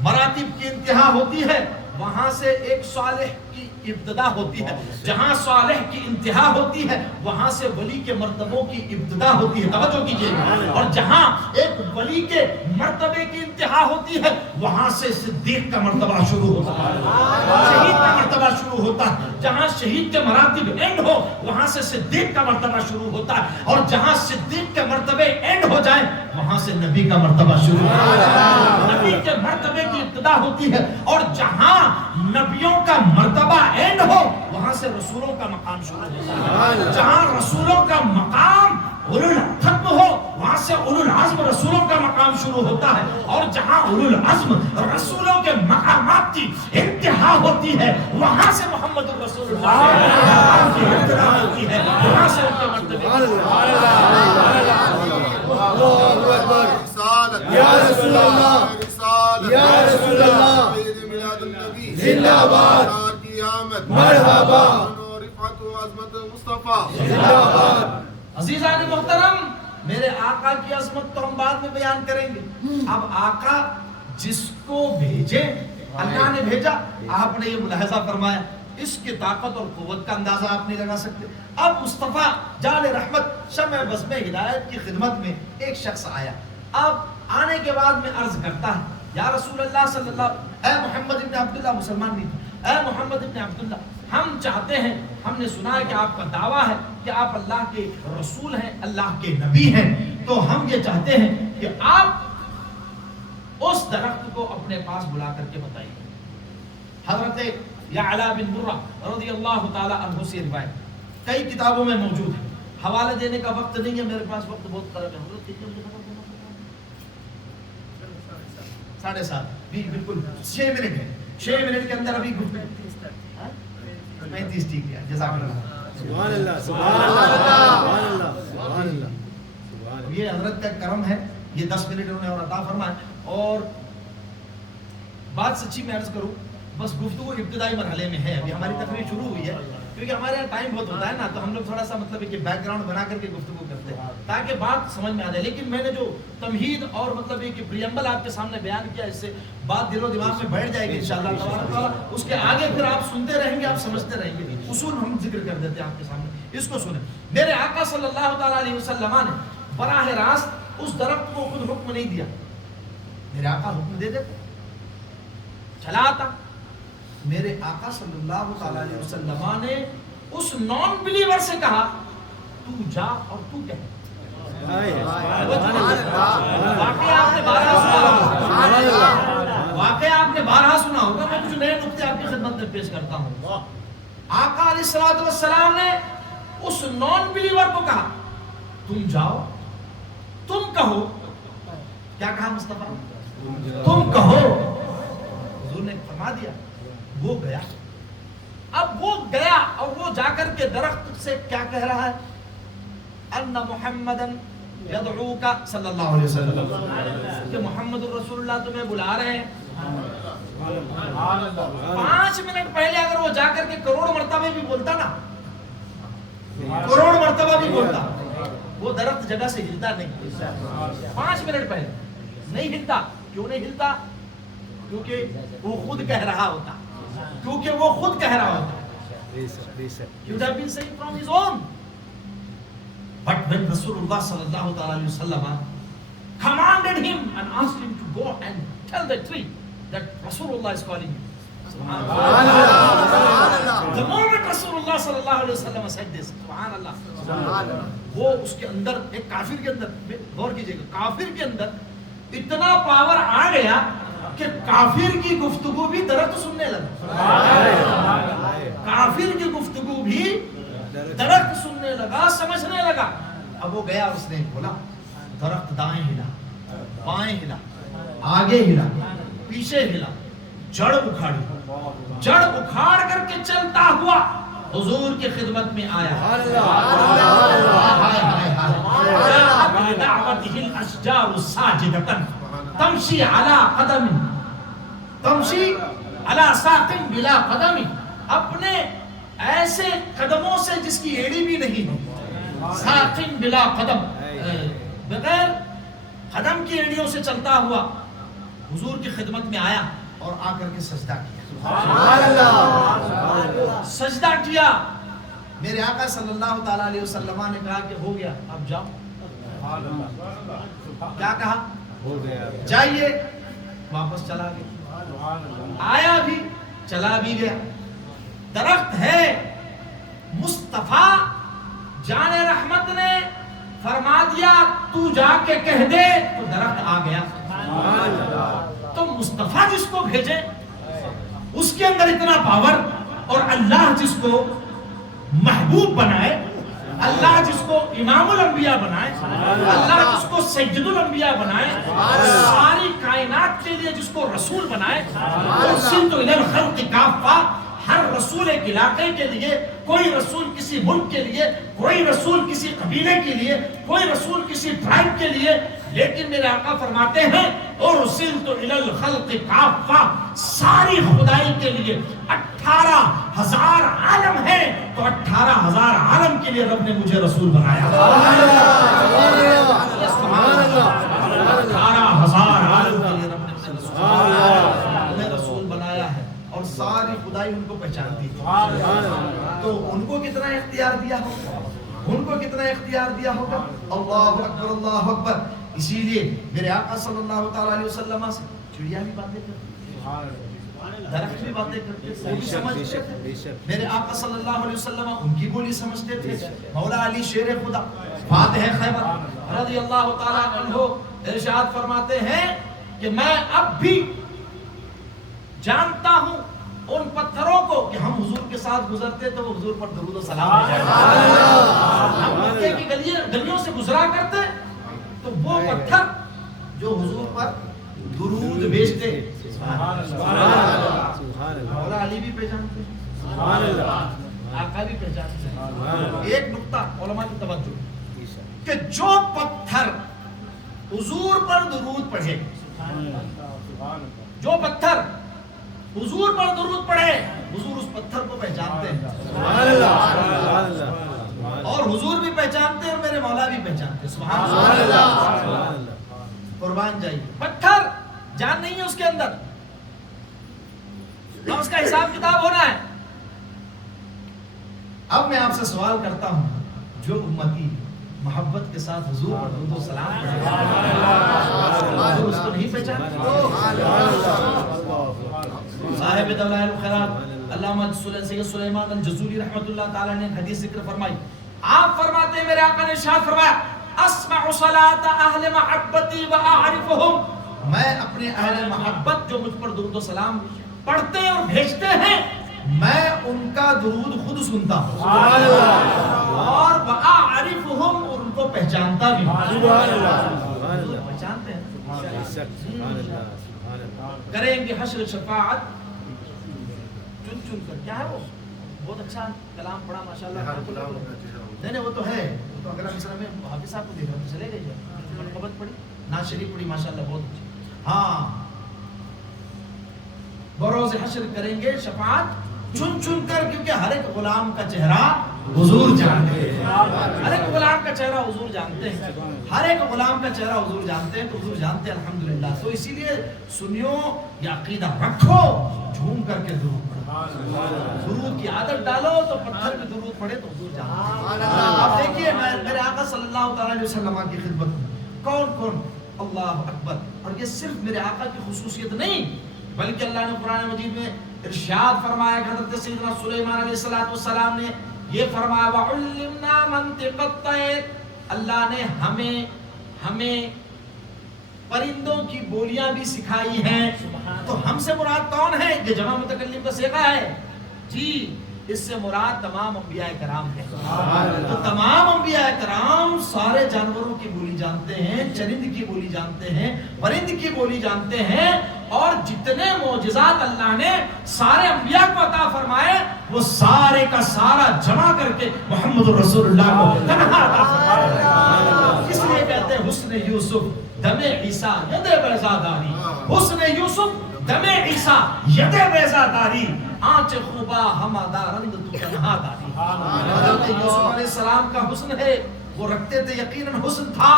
مراتب کی انتہا ہوتی ہے, وہاں سے ایک صالح کی ابتدا ہوتی ہے. جہاں صالح کی انتہا ہوتی ہے, وہاں سے ولی کے مرتبوں کی ابتدا ہوتی ہے. توجہ کیجئے. اور جہاں ایک ولی کے مرتبے کی انتہا ہوتی ہے, وہاں سے صدیق کا مرتبہ شروع ہوتا ہے, شہید کا مرتبہ شروع ہوتا ہے. جہاں شہید کے مراتب اینڈ ہو, وہاں سے صدیق کا مرتبہ شروع ہوتا ہے. اور جہاں صدیق کے مرتبے اینڈ ہو جائیں, وہاں سے نبی کا مرتبہ شروع ہوتا ہے. نبی کے مرتبے کی ابتدا ہوتی ہے, اور جہاں نبیوں کا مرتبہ اینڈ ہو, وہاں سے رسولوں کا مقام شروع ہوتا ہے. جہاں رسولوں کا مقام ختم ہو, وہاں سے اولو العزم رسولوں کا مقام شروع ہوتا ہے. اور جہاں اولو العزم رسولوں کے مقامات کی انتہا ہوتی ہے, وہاں سے محمد رسول اللہ کی ابتدا ہوتی ہے, وہاں سے ان کے مرتبے. یا رسول اللہ, یا رسول اللہ, زندہ باد, مرحبا, زندہ باد. عزیزان محترم, میرے آقا کی عظمت تو ہم بعد میں بیان کریں گے. اب آقا جس کو بھیجے اللہ نے بھیجا. آپ نے یہ ملاحظہ فرمایا اس کی طاقت اور قوت کا اندازہ آپ نہیں لگا سکتے. اب مصطفیٰ جان رحمت شمع بزم ہدایت کی خدمت میں ایک شخص آیا. اب آنے کے بعد میں عرض کرتا ہے یا رسول اللہ صلی اللہ، اے محمد ابن عبداللہ، مسلمان نہیں تھا، اے محمد ابن عبداللہ، ہم چاہتے ہیں، ہم نے سنا ہے کہ آپ کا دعویٰ ہے کہ آپ اللہ کے رسول ہیں، اللہ کے نبی ہیں، تو ہم یہ چاہتے ہیں کہ آپ اس درخت کو اپنے پاس بلا کر کے بتائیے. حضرت یعلا بن مرہ رضی اللہ تعالی عنہ سے روایت کئی کتابوں میں موجود ہے. حوالے دینے کا وقت نہیں ہے میرے پاس، وقت بہت قریب ہے. 7:30 بالکل 6 منٹ ہے. 6 منٹ کے اندر ابھی 35 ٹھیک ہے. جزاک اللہ. سبحان اللہ سبحان اللہ سبحان اللہ سبحان اللہ. یہ حضرت کا کرم ہے، یہ 10 منٹ انہوں نے اور عطا فرمائے. اور بات سچی میں عرض کروں، بس گفتگو ابتدائی مرحلے میں ہے، ابھی ہماری تقریر شروع ہوئی ہے، کیونکہ ہمارے یہاں ٹائم بہت ہوتا ہے نا، تو ہم لوگ تھوڑا سا مطلب کہ بیک گراؤنڈ بنا کر کے گفتگو کرتے ہیں تاکہ بات سمجھ میں آ جائے. لیکن میں نے جو تمہید اور مطلب یہ کہ پریمبل آپ کے سامنے بیان کیا، اس سے بات دل و دماغ میں بیٹھ جائے گی انشاءاللہ تبارک و تعالیٰ. اس کے آگے پھر آپ سنتے رہیں گے، آپ سمجھتے رہیں گے. اصول ہم ذکر کر دیتے ہیں آپ کے سامنے، اس کو سنیں. میرے آقا صلی اللہ تعالیٰ علیہ وسلم نے براہ راست اس درخت کو خود حکم نہیں دیا، میرے آقا حکم دے دیتے، چلا آتا. میرے آقا صلی اللہ تعالیٰ علیہ وسلم نے اس نان بلیور سے کہا تو جا اور تو کہہ. واقعہ آپ نے بارہا سنا ہوگا. میں کچھ نئے نقطے آپ کی خدمت میں پیش کرتا ہوں. آقا علیہ السلام نے اس نان بلیور کو کہا تم جاؤ، تم کہو. کیا کہا مصطفیٰ؟ تم کہو. حضور نے فرما دیا، وہ گیا. اب وہ گیا اور وہ جا کر کے درخت سے کیا کہہ رہا ہے؟ ان محمدن یدعوک صلی اللہ علیہ وسلم، کہ محمد الرسول اللہ تمہیں بلا رہے ہیں. 5 منٹ پہلے اگر وہ جا کر کے کروڑ مرتبہ بھی بولتا نا، کروڑ مرتبہ بھی بولتا، وہ درخت جگہ سے ہلتا نہیں. 5 منٹ پہلے نہیں ہلتا. کیوں نہیں ہلتا؟ کیونکہ وہ خود کہہ رہا ہوتا. کیونکہ وہ خود کہہ رہا ہوتا. He would have been saying from his own. But when Rasulullah sallallahu alaihi wasallam commanded him and asked him to go and tell the tree that Rasulullah is calling you. Subhanallah. The moment Rasulullah sallallahu alaihi wasallam said this, Subhanallah, وہ اس کے اندر ایک کافر کے اندر، غور کیجئے گا، کافر کے اندر اتنا پاور آ گیا کہ کافر کی گفتگو بھی درخت سننے لگا. کافر کی گفتگو بھی درخت سننے لگا، سمجھنے لگا. اب وہ گیا، اس نے بولا، درخت دائیں ہلا، بائیں ہلا، آگے ہلا، پیچھے ہلا، جڑ اکھاڑی. جڑ اکھاڑ کر کے چلتا ہوا حضور کی خدمت میں آیا. دعوته الاشجار ساجدة تمشي على قدم تمشي على ساق بلا قدم. اپنے ایسے قدموں سے جس کی ایڑی بھی نہیں ہے، ساق بلا قدم، بغیر قدم کی ایڑیوں سے چلتا ہوا حضور کی خدمت میں آیا اور آ کر کے سجدہ کیا. سجدہ کیا. میرے آقا صلی اللہ تعالیٰ علیہ وسلم نے کہا کہ ہو گیا، اب جاؤ. کیا کہا؟ ہو گیا، جائیے. واپس چلا گیا. آیا بھی، چلا بھی گیا. درخت ہے. مصطفیٰ جان رحمت نے فرما دیا تو جا کے کہہ دے، تو درخت آ گیا. تو مصطفیٰ جس کو بھیجے اس کے اندر اتنا پاور، اور اللہ جس کو محبوب بنائے، اللہ جس کو امام الانبیاء بنائے، اللہ جس کو سید الانبیاء بنائے، ساری کائنات کے لیے جس کو رسول بنائے، ارسلت الی الخلق کافہ، ہر رسول ایک علاقے کے لیے، کوئی رسول کسی ملک کے لیے، کوئی رسول کسی قبیلے کے لیے، کوئی رسول کسی ٹرائب کے لیے، لیکن میرے آقا فرماتے ہیں ارسلت الی الخلق کافہ، ساری خدائی کے لیے 18,000 عالم ہیں تو 18,000 عالم کے لیے رب نے مجھے رسول بنایا۔ 18,000 عالم کے لیے رب نے رسول بنایا ہے، اور ساری خدائی ان کو پہچانتی ہے۔ تو ان کو کتنا اختیار دیا ہوگا، ان کو کتنا اختیار دیا ہوگا۔ اللہ اکبر، اللہ اکبر۔ اسی لیے میرے آقا صلی اللہ تعالی علیہ وسلم سے چڑیا بھی باتیں کرتے، درخت بھی باتیں کرتے، وہ بھی سمجھتے تھے۔ میرے آقا صلی اللہ علیہ وسلم ان کی بولی سمجھتے تھے۔ مولا علی شیر خدا فاتح خیبر رضی اللہ تعالی عنہ ارشاد فرماتے ہیں کہ میں اب بھی جانتا ہوں ان پتھروں کو کہ ہم حضور کے ساتھ گزرتے تو وہ حضور پر درود و سلام بھیجتے، ہم مکے کی گلیوں سے گزرا کرتے تو وہ پتھر جو حضور پر درود بھیجتے، مولا علی بھی پہچانتے، آقا بھی پہچانتے۔ ایک نقطہ علماء کی توجہ کہ جو پتھر حضور پر درود پڑھے، جو پتھر حضور پر درود پڑھے، حضور اس پتھر کو پہچانتے ہیں، اور حضور بھی پہچانتے ہیں اور میرے مولا بھی پہچانتے ہیں۔ سبحان اللہ، قربان جائیے۔ پتھر جان نہیں ہے اس کے اندر، اب اس کا حساب کتاب ہونا ہے۔ اب میں آپ سے سوال کرتا ہوں، جو امتی محبت کے ساتھ حضور پر درود و سلام پڑھے حضور اس کو نہیں پہچانتے؟ صاحب دلائل الخیرات علامہ سید سلیمان الجزوری رحمۃ اللہ تعالی نے حدیث ذکر فرمائی، آپ فرماتے ہیں میرے آقا نے ارشاد فرمایا اسمع صلاۃ اہل محبتی واعرفهم، میں اپنے اہل محبت جو مجھ پر درود و سلام پڑھتے اور بھیجتے ہیں، میں ان کا درود خود سنتا ہوں اور واعرفهم، اور ان کو پہچانتا بھی ہوں۔ پہچانتے ہیں، کریں گے حشر شفاعت چن چن کر، کیا ہے وہ بہت اچھا کلام پڑھا ماشاءاللہ۔ نہیں وہ تو ہے، وہ تو اگر ہم اسلام میں حافظ صاحب کو دیکھ رہے ہیں تو چلے گئے جو منقبت پڑھی، نعت شریف پڑھی ماشاءاللہ بہت اچھی۔ ہاں، بروز حشر کریں گے شفاعت چن چن کر، کیونکہ ہر ایک غلام کا چہرہ حضور جانتے ہیں، ہر ایک غلام کا چہرہ حضور جانتے ہیں، ہر ایک غلام کا چہرہ حضور جانتے ہیں، تو حضور جانتے ہیں الحمدللہ۔ تو اسی لیے سنیو یا عقیدہ رکھو، جھوم کر کے درود پڑھو، درود کی عادت ڈالو تو پتھر پہ درود پڑھے تو حضور جانتے ہیں۔ آپ دیکھیے میرے آقا صلی اللہ تعالی علیہ وسلم کی خدمت میں کون کون، اللہ اکبر۔ اور یہ صرف میرے آقا کی خصوصیت نہیں، بلکہ اللہ نے قرآن مجید میں ارشاد فرمایا کہ حضرت سیدنا سلیمان علیہ السلام نے یہ فرمایا وَعُلِّمْنَا مَنْطِقَ الطَّيْرِ، اللہ نے ہمیں پرندوں کی بولیاں بھی سکھائی ہیں۔ تو ہم سے مراد کون ہے؟ یہ جمع متکلم کا صیغہ ہے جی، اس سے مراد تمام انبیاء کرام ہیں۔ تو تمام انبیاء کرام سارے جانوروں کی بولی جانتے ہیں، چرند کی بولی جانتے ہیں، پرند کی بولی جانتے ہیں، اور جتنے معجزات اللہ نے سارے انبیاء کو عطا فرمائے وہ سارے کا سارا جمع کر کے محمد رسول اللہ کو تنہا عطا فرمایا۔ اس لیے کہتے ہیں حسن یوسف دم عیسیٰ ید بیضا داری، حسن یوسف دم عیسیٰ ید بیضا داری، آنچ خوبا ہما دارند تو تنہا داری۔ حضرت یوسف علیہ السلام کا حسن ہے، وہ رکھتے تھے یقیناً حسن تھا۔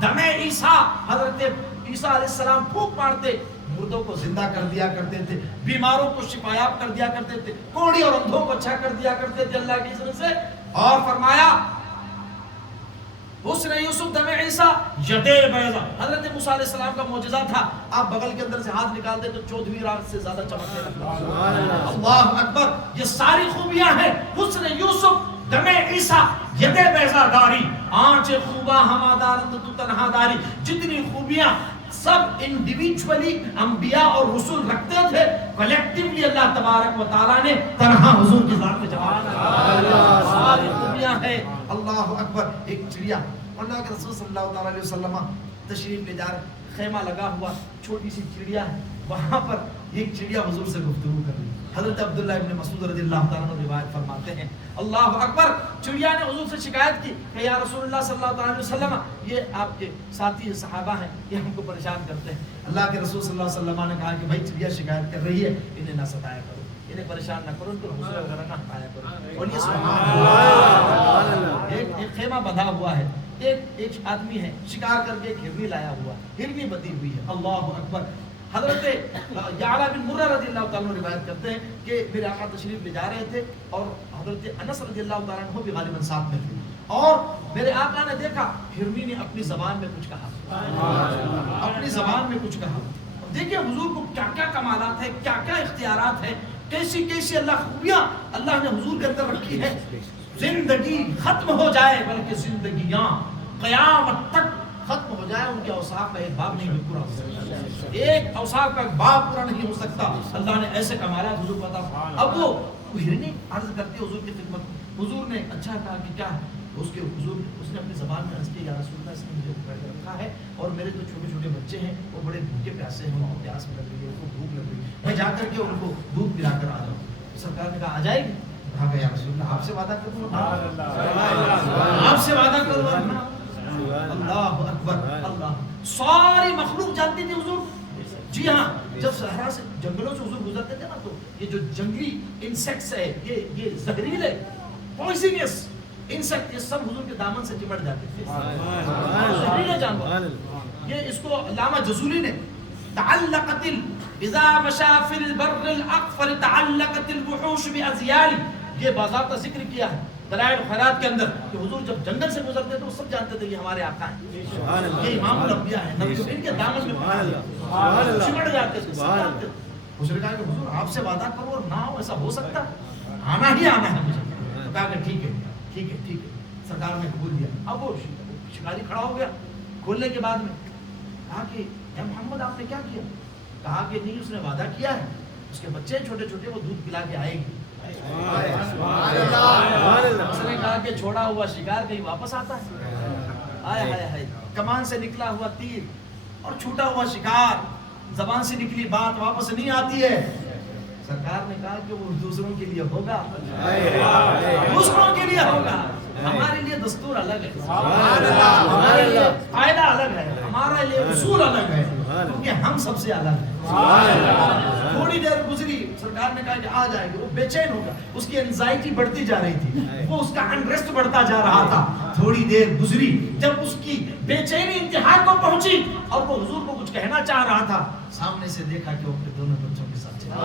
دم عیسیٰ، حضرت عیسیٰ علیہ السلام پھونک مارتے، مردوں کو زندہ کر دیا کرتے تھے، بیماروں کو شفایاب کر دیا کرتے تھے، کوڑی اور اندھوں کو اچھا کر دیا کرتے تھے اللہ کی اذن سے۔ اور فرمایا حسن یوسف دم عیسیٰ ید بیضا، حضرت موسیٰ علیہ السلام کا معجزہ تھا، آپ بغل کے اندر سے ہاتھ نکالتے تو 14ویں رات سے زیادہ چمکنے لگتا۔ اللہ اکبر، یہ ساری خوبیاں ہیں حسن یوسف دم عیسیٰ ید بیضا داری، آنچ خوبا ہما دارند تو تنہا داری۔ جتنی خوبیاں سب انڈیویجولی انبیاء اور رسول رکھتے تھے، کلیکٹیولی اللہ تبارک و تعالیٰ نے تنہا حضور کی ذات میں جمع کیا۔ ساری خوبیاں ہیں، اللہ اکبر۔ ایک چڑیا، اللہ کے رسول صلی اللہ تعالی علیہ وسلم تشریف لے جا رہے، خیمہ لگا ہوا، چھوٹی سی چڑیا ہے، وہاں پر ایک چڑیا حضور سے گفتگو کر رہی ہے۔ حضرت عبداللہ ابن مسعود رضی اللہ تعالیٰ عنہ روایت فرماتے ہیں اللہ اکبر، چڑیا نے حضور سے شکایت کی کہ یا رسول اللہ صلی اللہ علیہ وسلم یہ آپ کے ساتھی صحابہ ہیں، یہ ہم کو پریشان کرتے ہیں۔ اللہ کے رسول صلی اللہ علیہ وسلم نے کہا کہ بھائی چڑیا شکایت کر رہی ہے، انہیں نہ ستایا کرو، انہیں پریشان نہ کرو، ان کو حوصلہ وغیرہ نہ ہٹایا کرو۔ اور یہ سبحان اللہ، ایک خیمہ بندھا ہوا ہے، ایک آدمی ہے شکار کر کے ایک ہرنی لایا ہوا، ہرنی بندھی ہوئی ہے، اللہ اکبر۔ حضرت یعلا بن مرہ رضی اللہ تعالیٰ عنہ روایت کرتے ہیں کہ میرے آقا تشریف لے جا رہے تھے اور حضرت انس رضی اللہ تعالیٰ عنہ بھی غالباً ساتھ میں تھے، اور میرے آقا نے دیکھا ہرنی نے اپنی زبان میں کچھ کہا، اپنی زبان میں کچھ کہا۔ دیکھیں حضور کو کیا کیا کمالات ہیں، کیا کیا اختیارات ہیں، کیسی کیسی اللہ خوبیاں اللہ نے حضور کے اندر رکھی ہے۔ زندگی ختم ہو جائے بلکہ زندگیاں قیامت تک ختم ہو جائے، ان کے اوصاف کا ایک باب نہیں بھی پورا ہو سکتا، ایک اوصاف کا ایک باب پورا نہیں ہو سکتا۔ اللہ نے ایسے کمالات حضور کو عطا۔ اب وہ ہرنی عرض کرتی حضور کی خدمت میں، حضور نے اچھا کہا کہ کیا ہے، اس کے حضور اس نے اپنی زبان میں عرض کیا یا رسول اللہ، اس نے مجھے پکڑ کے رکھا ہے اور میرے جو چھوٹے چھوٹے بچے ہیں وہ بڑے بھوکے پیاسے ہیں، ان کو پیاس لگ رہی ہے، ان کو بھوک لگ رہی ہے، میں جا کر کے ان کو دودھ پلا کر آ جاؤں۔ سرکار نے کہا آ جائے گی؟ کہا کہ یا رسول اللہ آپ سے وعدہ کروں، آپ سے وعدہ کروں۔ اللہ اکبر، اللہ ساری مخلوق جانتی تھی حضور، جی ہاں، جب صحرا سے جنگلوں سے حضور گزرتے تھے نا تو یہ جو جنگلی انسیکٹس ہے، یہ زہریلے پوائزنس انسیکٹ، یہ سب حضور کے دامن سے چمٹ جاتے تھے، زہریلے جانور۔ یہ اس کو علامہ جزولی نے تعلقت اذا مشى في البر الاقفر تعلقت الوحوش بازيال، یہ باضابطہ ذکر کیا ہے دلائل خیرات کے اندر کہ حضور جب جنگل سے گزرتے تھے وہ سب جانتے تھے کہ ہمارے آقا ہیں، یہ امام الانبیاء ہیں، نبی ان کے دامن میں چمٹ جاتے تھے، سب جانتے تھے۔ اس نے کہا کہ حضور آپ سے وعدہ کرو اور نہ ہو، ایسا ہو سکتا، آنا ہی آنا ہے مجھے۔ کہا کہ ٹھیک ہے ٹھیک ہے ٹھیک ہے، سرکار نے قبول کیا۔ اب وہ شکاری کھڑا ہو گیا، کھولنے کے بعد میں کہا کہ اے محمد آپ نے کیا کیا؟ کہا کہ نہیں، اس نے وعدہ کیا ہے، اس کے بچے چھوٹے چھوٹے وہ دودھ پلا کے آئے گی۔ اس نے کہا کہ چھوڑا ہوا شکار کہیں واپس آتا ہے؟ آئے ہائے ہائے، کمان سے نکلا ہوا تیر اور چھوٹا ہوا شکار، زبان سے نکلی بات واپس نہیں آتی ہے۔ سرکار نے کہا کہ وہ دوسروں کے لیے ہوگا، دوسروں کے لیے ہوگا، ہمارے لیے دستور الگ ہے، ہمارے لیے قاعدہ الگ ہے، ہمارے لیے اصول الگ ہے، کیونکہ ہم سب سے الگ ہیں۔ تھوڑی دیر گزری، سرکار نے کہا کہ آ جائے گی، وہ بے چین ہوگا، اس کی انزائٹی بڑھتی جا رہی تھی، وہ اس کا انریسٹ بڑھتا جا رہا تھا۔ تھوڑی دیر گزری، جب اس کی بے چینی انتہا کو پہنچی اور وہ حضور کو کچھ کہنا چاہ رہا تھا، سامنے سے دیکھا کہ وہ اپنے دونوں بچوں کے ساتھ چلا۔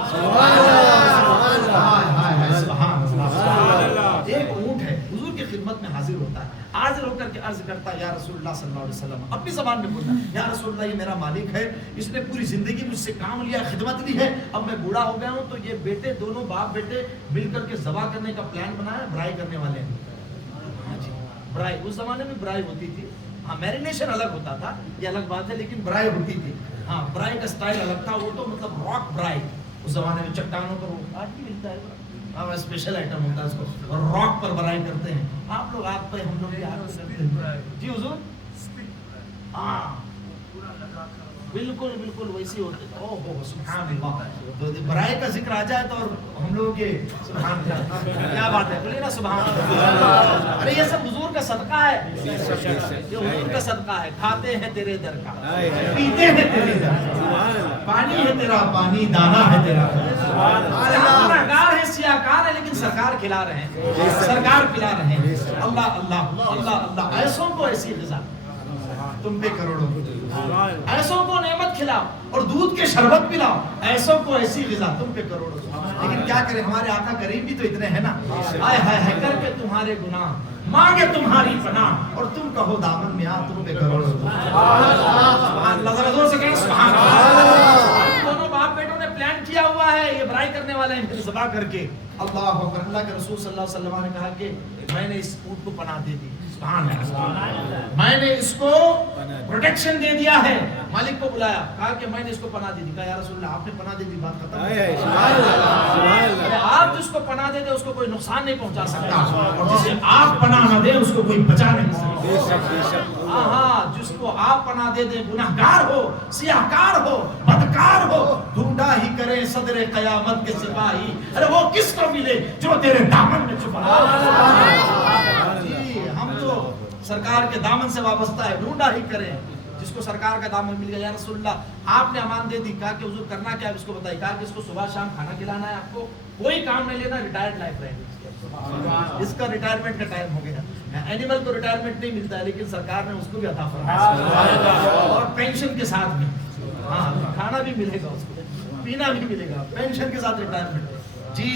ایک اونٹ ہے حضور کی خدمت میں حاضر ہوتا ہے، حاضر ہو کر کے عرض کرتا ہے یا رسول اللہ صلی اللہ علیہ وسلم، اپنی زبان میں بولتا ہے یا رسول اللہ یہ میرا مالک ہے، اس نے پوری زندگی مجھ سے کام لیا، خدمت لی ہے، اب میں بوڑھا ہو گیا ہوں تو یہ بیٹے دونوں باپ بیٹے مل کر کے ذبح کرنے کا پلان بنایا، برائی کرنے والے ہیں۔ ہاں جی، برائی اس زمانے میں برائی ہوتی تھی، ہاں میرینیشن الگ ہوتا تھا، یہ الگ بات ہے، لیکن برائی ہوتی تھی، ہاں برائی کا سٹائل الگ تھا، وہ تو مطلب راک برائی، اس زمانے میں چٹانوں پر وہ آج بھی ملتا ہے، اسپیشل آئٹم ہوتا ہے اس کو، اور راک پر برائی کرتے ہیں آپ لوگ، آپ پہ ہم لوگ بھی آپ کرتے ہیں جی حضور، ہاں بالکل بالکل ویسی ہوتے ہیں۔ اوہ ہو سبحان اللہ، تو برائی کا ذکر آ جائے تو اور ہم لوگوں کے سبحان اللہ، کیا بات ہے، بولیے نا سبحان اللہ۔ ارے یہ سب حضور کا صدقہ ہے، یہ حضور کا صدقہ ہے، کھاتے ہیں تیرے در کا، پیتے ہیں تیرے در کا، پانی ہے تیرا پانی، دانا ہے تیرا گنہگار ہے، سیاہکار ہے، لیکن سرکار کھلا رہے ہیں، سرکار پلا رہے ہیں۔ اللہ اللہ اللہ اللہ، ایسوں کو ایسی غذا تم پہ کروڑوں، ایسوں کو نعمت کھلاؤ اور دودھ کے شربت پلاؤ، ایسوں کو ایسی غذا تم پہ کروڑوں۔ لیکن کیا کریں، ہمارے آقا کریم بھی تو اتنے ہیں نا، آئے ہائے ہائے کر کے تمہارے گناہ مانگے تمہاری پناہ اور تم کہو دامن میں آ تم پہ کروڑوں۔ سبحان اللہ، ذرا زور سے کہیں سبحان اللہ۔ دونوں باپ بیٹوں نے پلان کیا ہوا ہے، یہ برائی کرنے والے ہیں، پھر ذبح کر کے اللہ اکبر۔ اللہ کے رسول صلی اللہ علیہ وسلم نے کہا کہ میں نے اس اونٹ کو پناہ دے دی، سبحان اللہ، میں نے اس کو پروٹیکشن دے دیا ہے۔ مالک کو بلایا، کہا کہ میں نے اس کو پناہ دے دی، کہا یا رسول اللہ آپ نے پناہ دے دی، بات ختم۔ آپ جس کو پناہ دے دے اس کو کوئی نقصان نہیں پہنچا سکتا، اور جسے آپ پناہ نہ دیں اس کو کوئی بچا نہیں سکتا۔ ہاں جس کو آپ پناہ دے دیں، گناہگار ہو، سیاہکار ہو، بدکار ہو، ڈھونڈا ہی کرے صدر قیامت کے سپاہی، ارے وہ کس کو ملے جو تیرے دامن میں چھپا ہے۔ جی ہم تو سرکار کے دامن سے وابستہ ہے، ڈھونڈا ہی کریں جس کو سرکار کا دامن مل گیا۔ یا رسول اللہ آپ نے امان دے دی، کہا کہ حضور کرنا کیا ہے اس کو بتائیے، کہا کہ اس کو صبح شام کھانا کھلانا ہے، آپ کو کوئی کام نہیں لینا، ریٹائرڈ لائف رہے گی، اس کا ریٹائرمنٹ کا ٹائم ہو گیا۔ اینیمل تو ریٹائرمنٹ نہیں ملتا ہے، لیکن سرکار نے اس کو بھی عطا فرمایا اور پینشن کے ساتھ میں، ہاں کھانا بھی ملے گا، اس کو پینا بھی ملے گا، پینشن کے ساتھ ریٹائرمنٹ۔ جی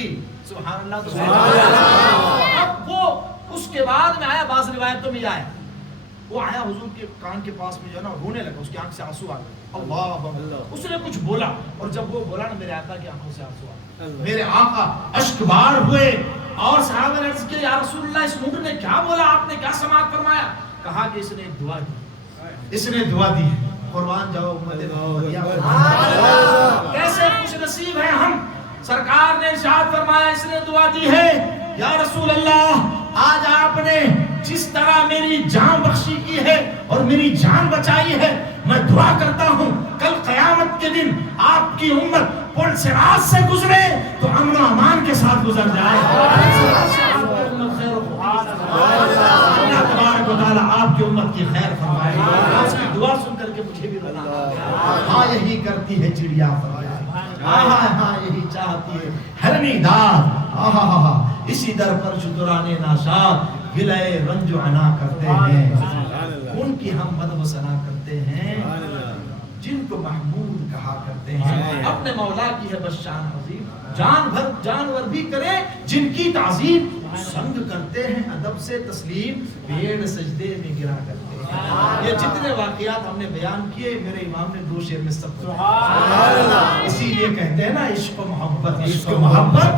سبحان اللہ سبحان اللہ۔ اب وہ اس کے بعد میں آیا، بعض روایتوں میں آیا وہ آیا حضور کے کان کے پاس میں جو ہے نا رونے لگا، اس کی آنکھ سے آنسو آ گئے، اللہ اس نے کچھ بولا، اور جب وہ بولا نا میرے آقا کی آنکھوں سے آنسو آ گئے، میرے آقا اشکبار ہوئے، اور صحابہ نے عرض کیا یا رسول اللہ اس اونٹ نے کیا بولا، آپ نے کیا سماعت فرمایا؟ کہا کہ اس نے ایک دعا دی، اس نے دعا دی ہے، قربان جاؤ امت محمدیہ، کیسے خوش نصیب ہیں ہم، سرکار نے ارشاد فرمایا اس نے دعا دی ہے، یا رسول اللہ آج آپ نے جس طرح میری جان بخشی کی ہے اور میری جان بچائی ہے، میں دعا کرتا ہوں کل قیامت کے دن آپ کی امت پل صراط سے گزرے تو امن و امان کے ساتھ گزر جائے۔ اللہ تبارک و تعالیٰ آپ کی امت کی خیر فرمائے، اس کی دعا سن کر کے مجھے بھی رونا آ گیا۔ ہاں یہی کرتی ہے چڑیا فریاد، ہاں یہی چاہتی ہے ہرنی داد، اسی در پر شکرانے ناشاد گلے رنج و عنا کرتے ہیں، ان کی ہم مدح و ثنا کرتے ہیں جن کو محمود کہا کرتے ہیں، اپنے مولا کی ہے بس شان عظیم، جانور بھی کرے جن کی تعظیم، سنگ کرتے ہیں ادب سے تسلیم، بھیڑ سجدے میں گرا کرتے ہیں۔ یہ جتنے واقعات ہم نے بیان کیے میرے امام نے 2 شعر میں سب کو، اسی لیے کہتے ہیں نا عشق و محبت، عشق و محبت،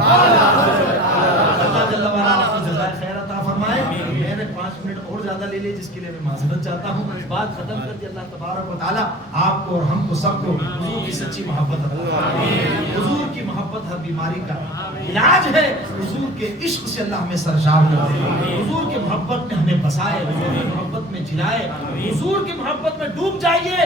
اللہ جل وعلا آپ کو جزائے خیر عطا فرمائے۔ میں نے 5 منٹ اور زیادہ لے لیے جس کے لیے میں معذرت چاہتا ہوں، بات ختم کر کے اللہ تبارک و تعالیٰ آپ کو اور ہم کو سب کو حضور کی سچی محبت عطا فرمائے۔ حضور کی محبت ہر بیماری کا علاج ہے، حضور کے عشق سے اللہ ہمیں سرشار کر دے، حضور کی محبت میں ہمیں بسائے، حضور کی محبت میں جلائے، حضور کی محبت میں ڈوب جائیے،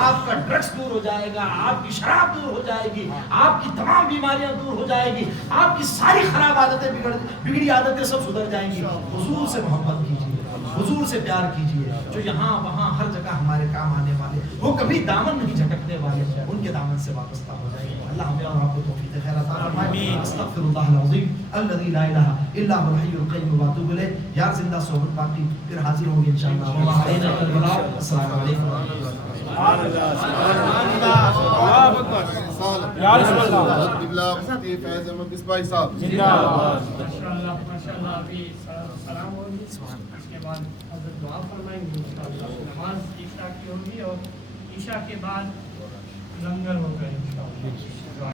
آپ کا ڈرگس دور ہو جائے گا، آپ کی شراب دور ہو جائے گی، آپ کی تمام بیماریاں دور ہو جائے گی، آپ کی ساری خراب عادتیں بگڑی عادتیں سب سدھر جائیں گی۔ حضور سے محبت کیجیے، حضور سے پیار کیجیے، جو یہاں وہاں ہر جگہ ہمارے کام آنے والے، وہ کبھی دامن نہیں جھٹکنے والے، ان کے دامن سے وابستہ ہو جائیں گے۔ اللہ ہمیں اور آپ کو توفیق خیر عطا فرمائے۔ استغفر اللہ العظیم الذی لا الہ الا هو الحی القیوم واتوب الیہ۔ یار زندہ صحبت باقی پھر حاضر ہوں گے انشاءاللہ۔ وما علینا الا البلاغ۔ السلام علیکم سبحان اللہ سبحان اللہ، اللہ اکبر، یا رسول اللہ۔ قبلہ مفتی فیض احمد مصباحی صاحب زندہ باد۔ ماشاءاللہ ابھی سلام ہوگی، اس کے بعد حضرت دعا فرمائیں گے، انشاءاللہ نماز عشاء کی ہوگی اور عشاء کے بعد لنگر ہوگا انشاءاللہ۔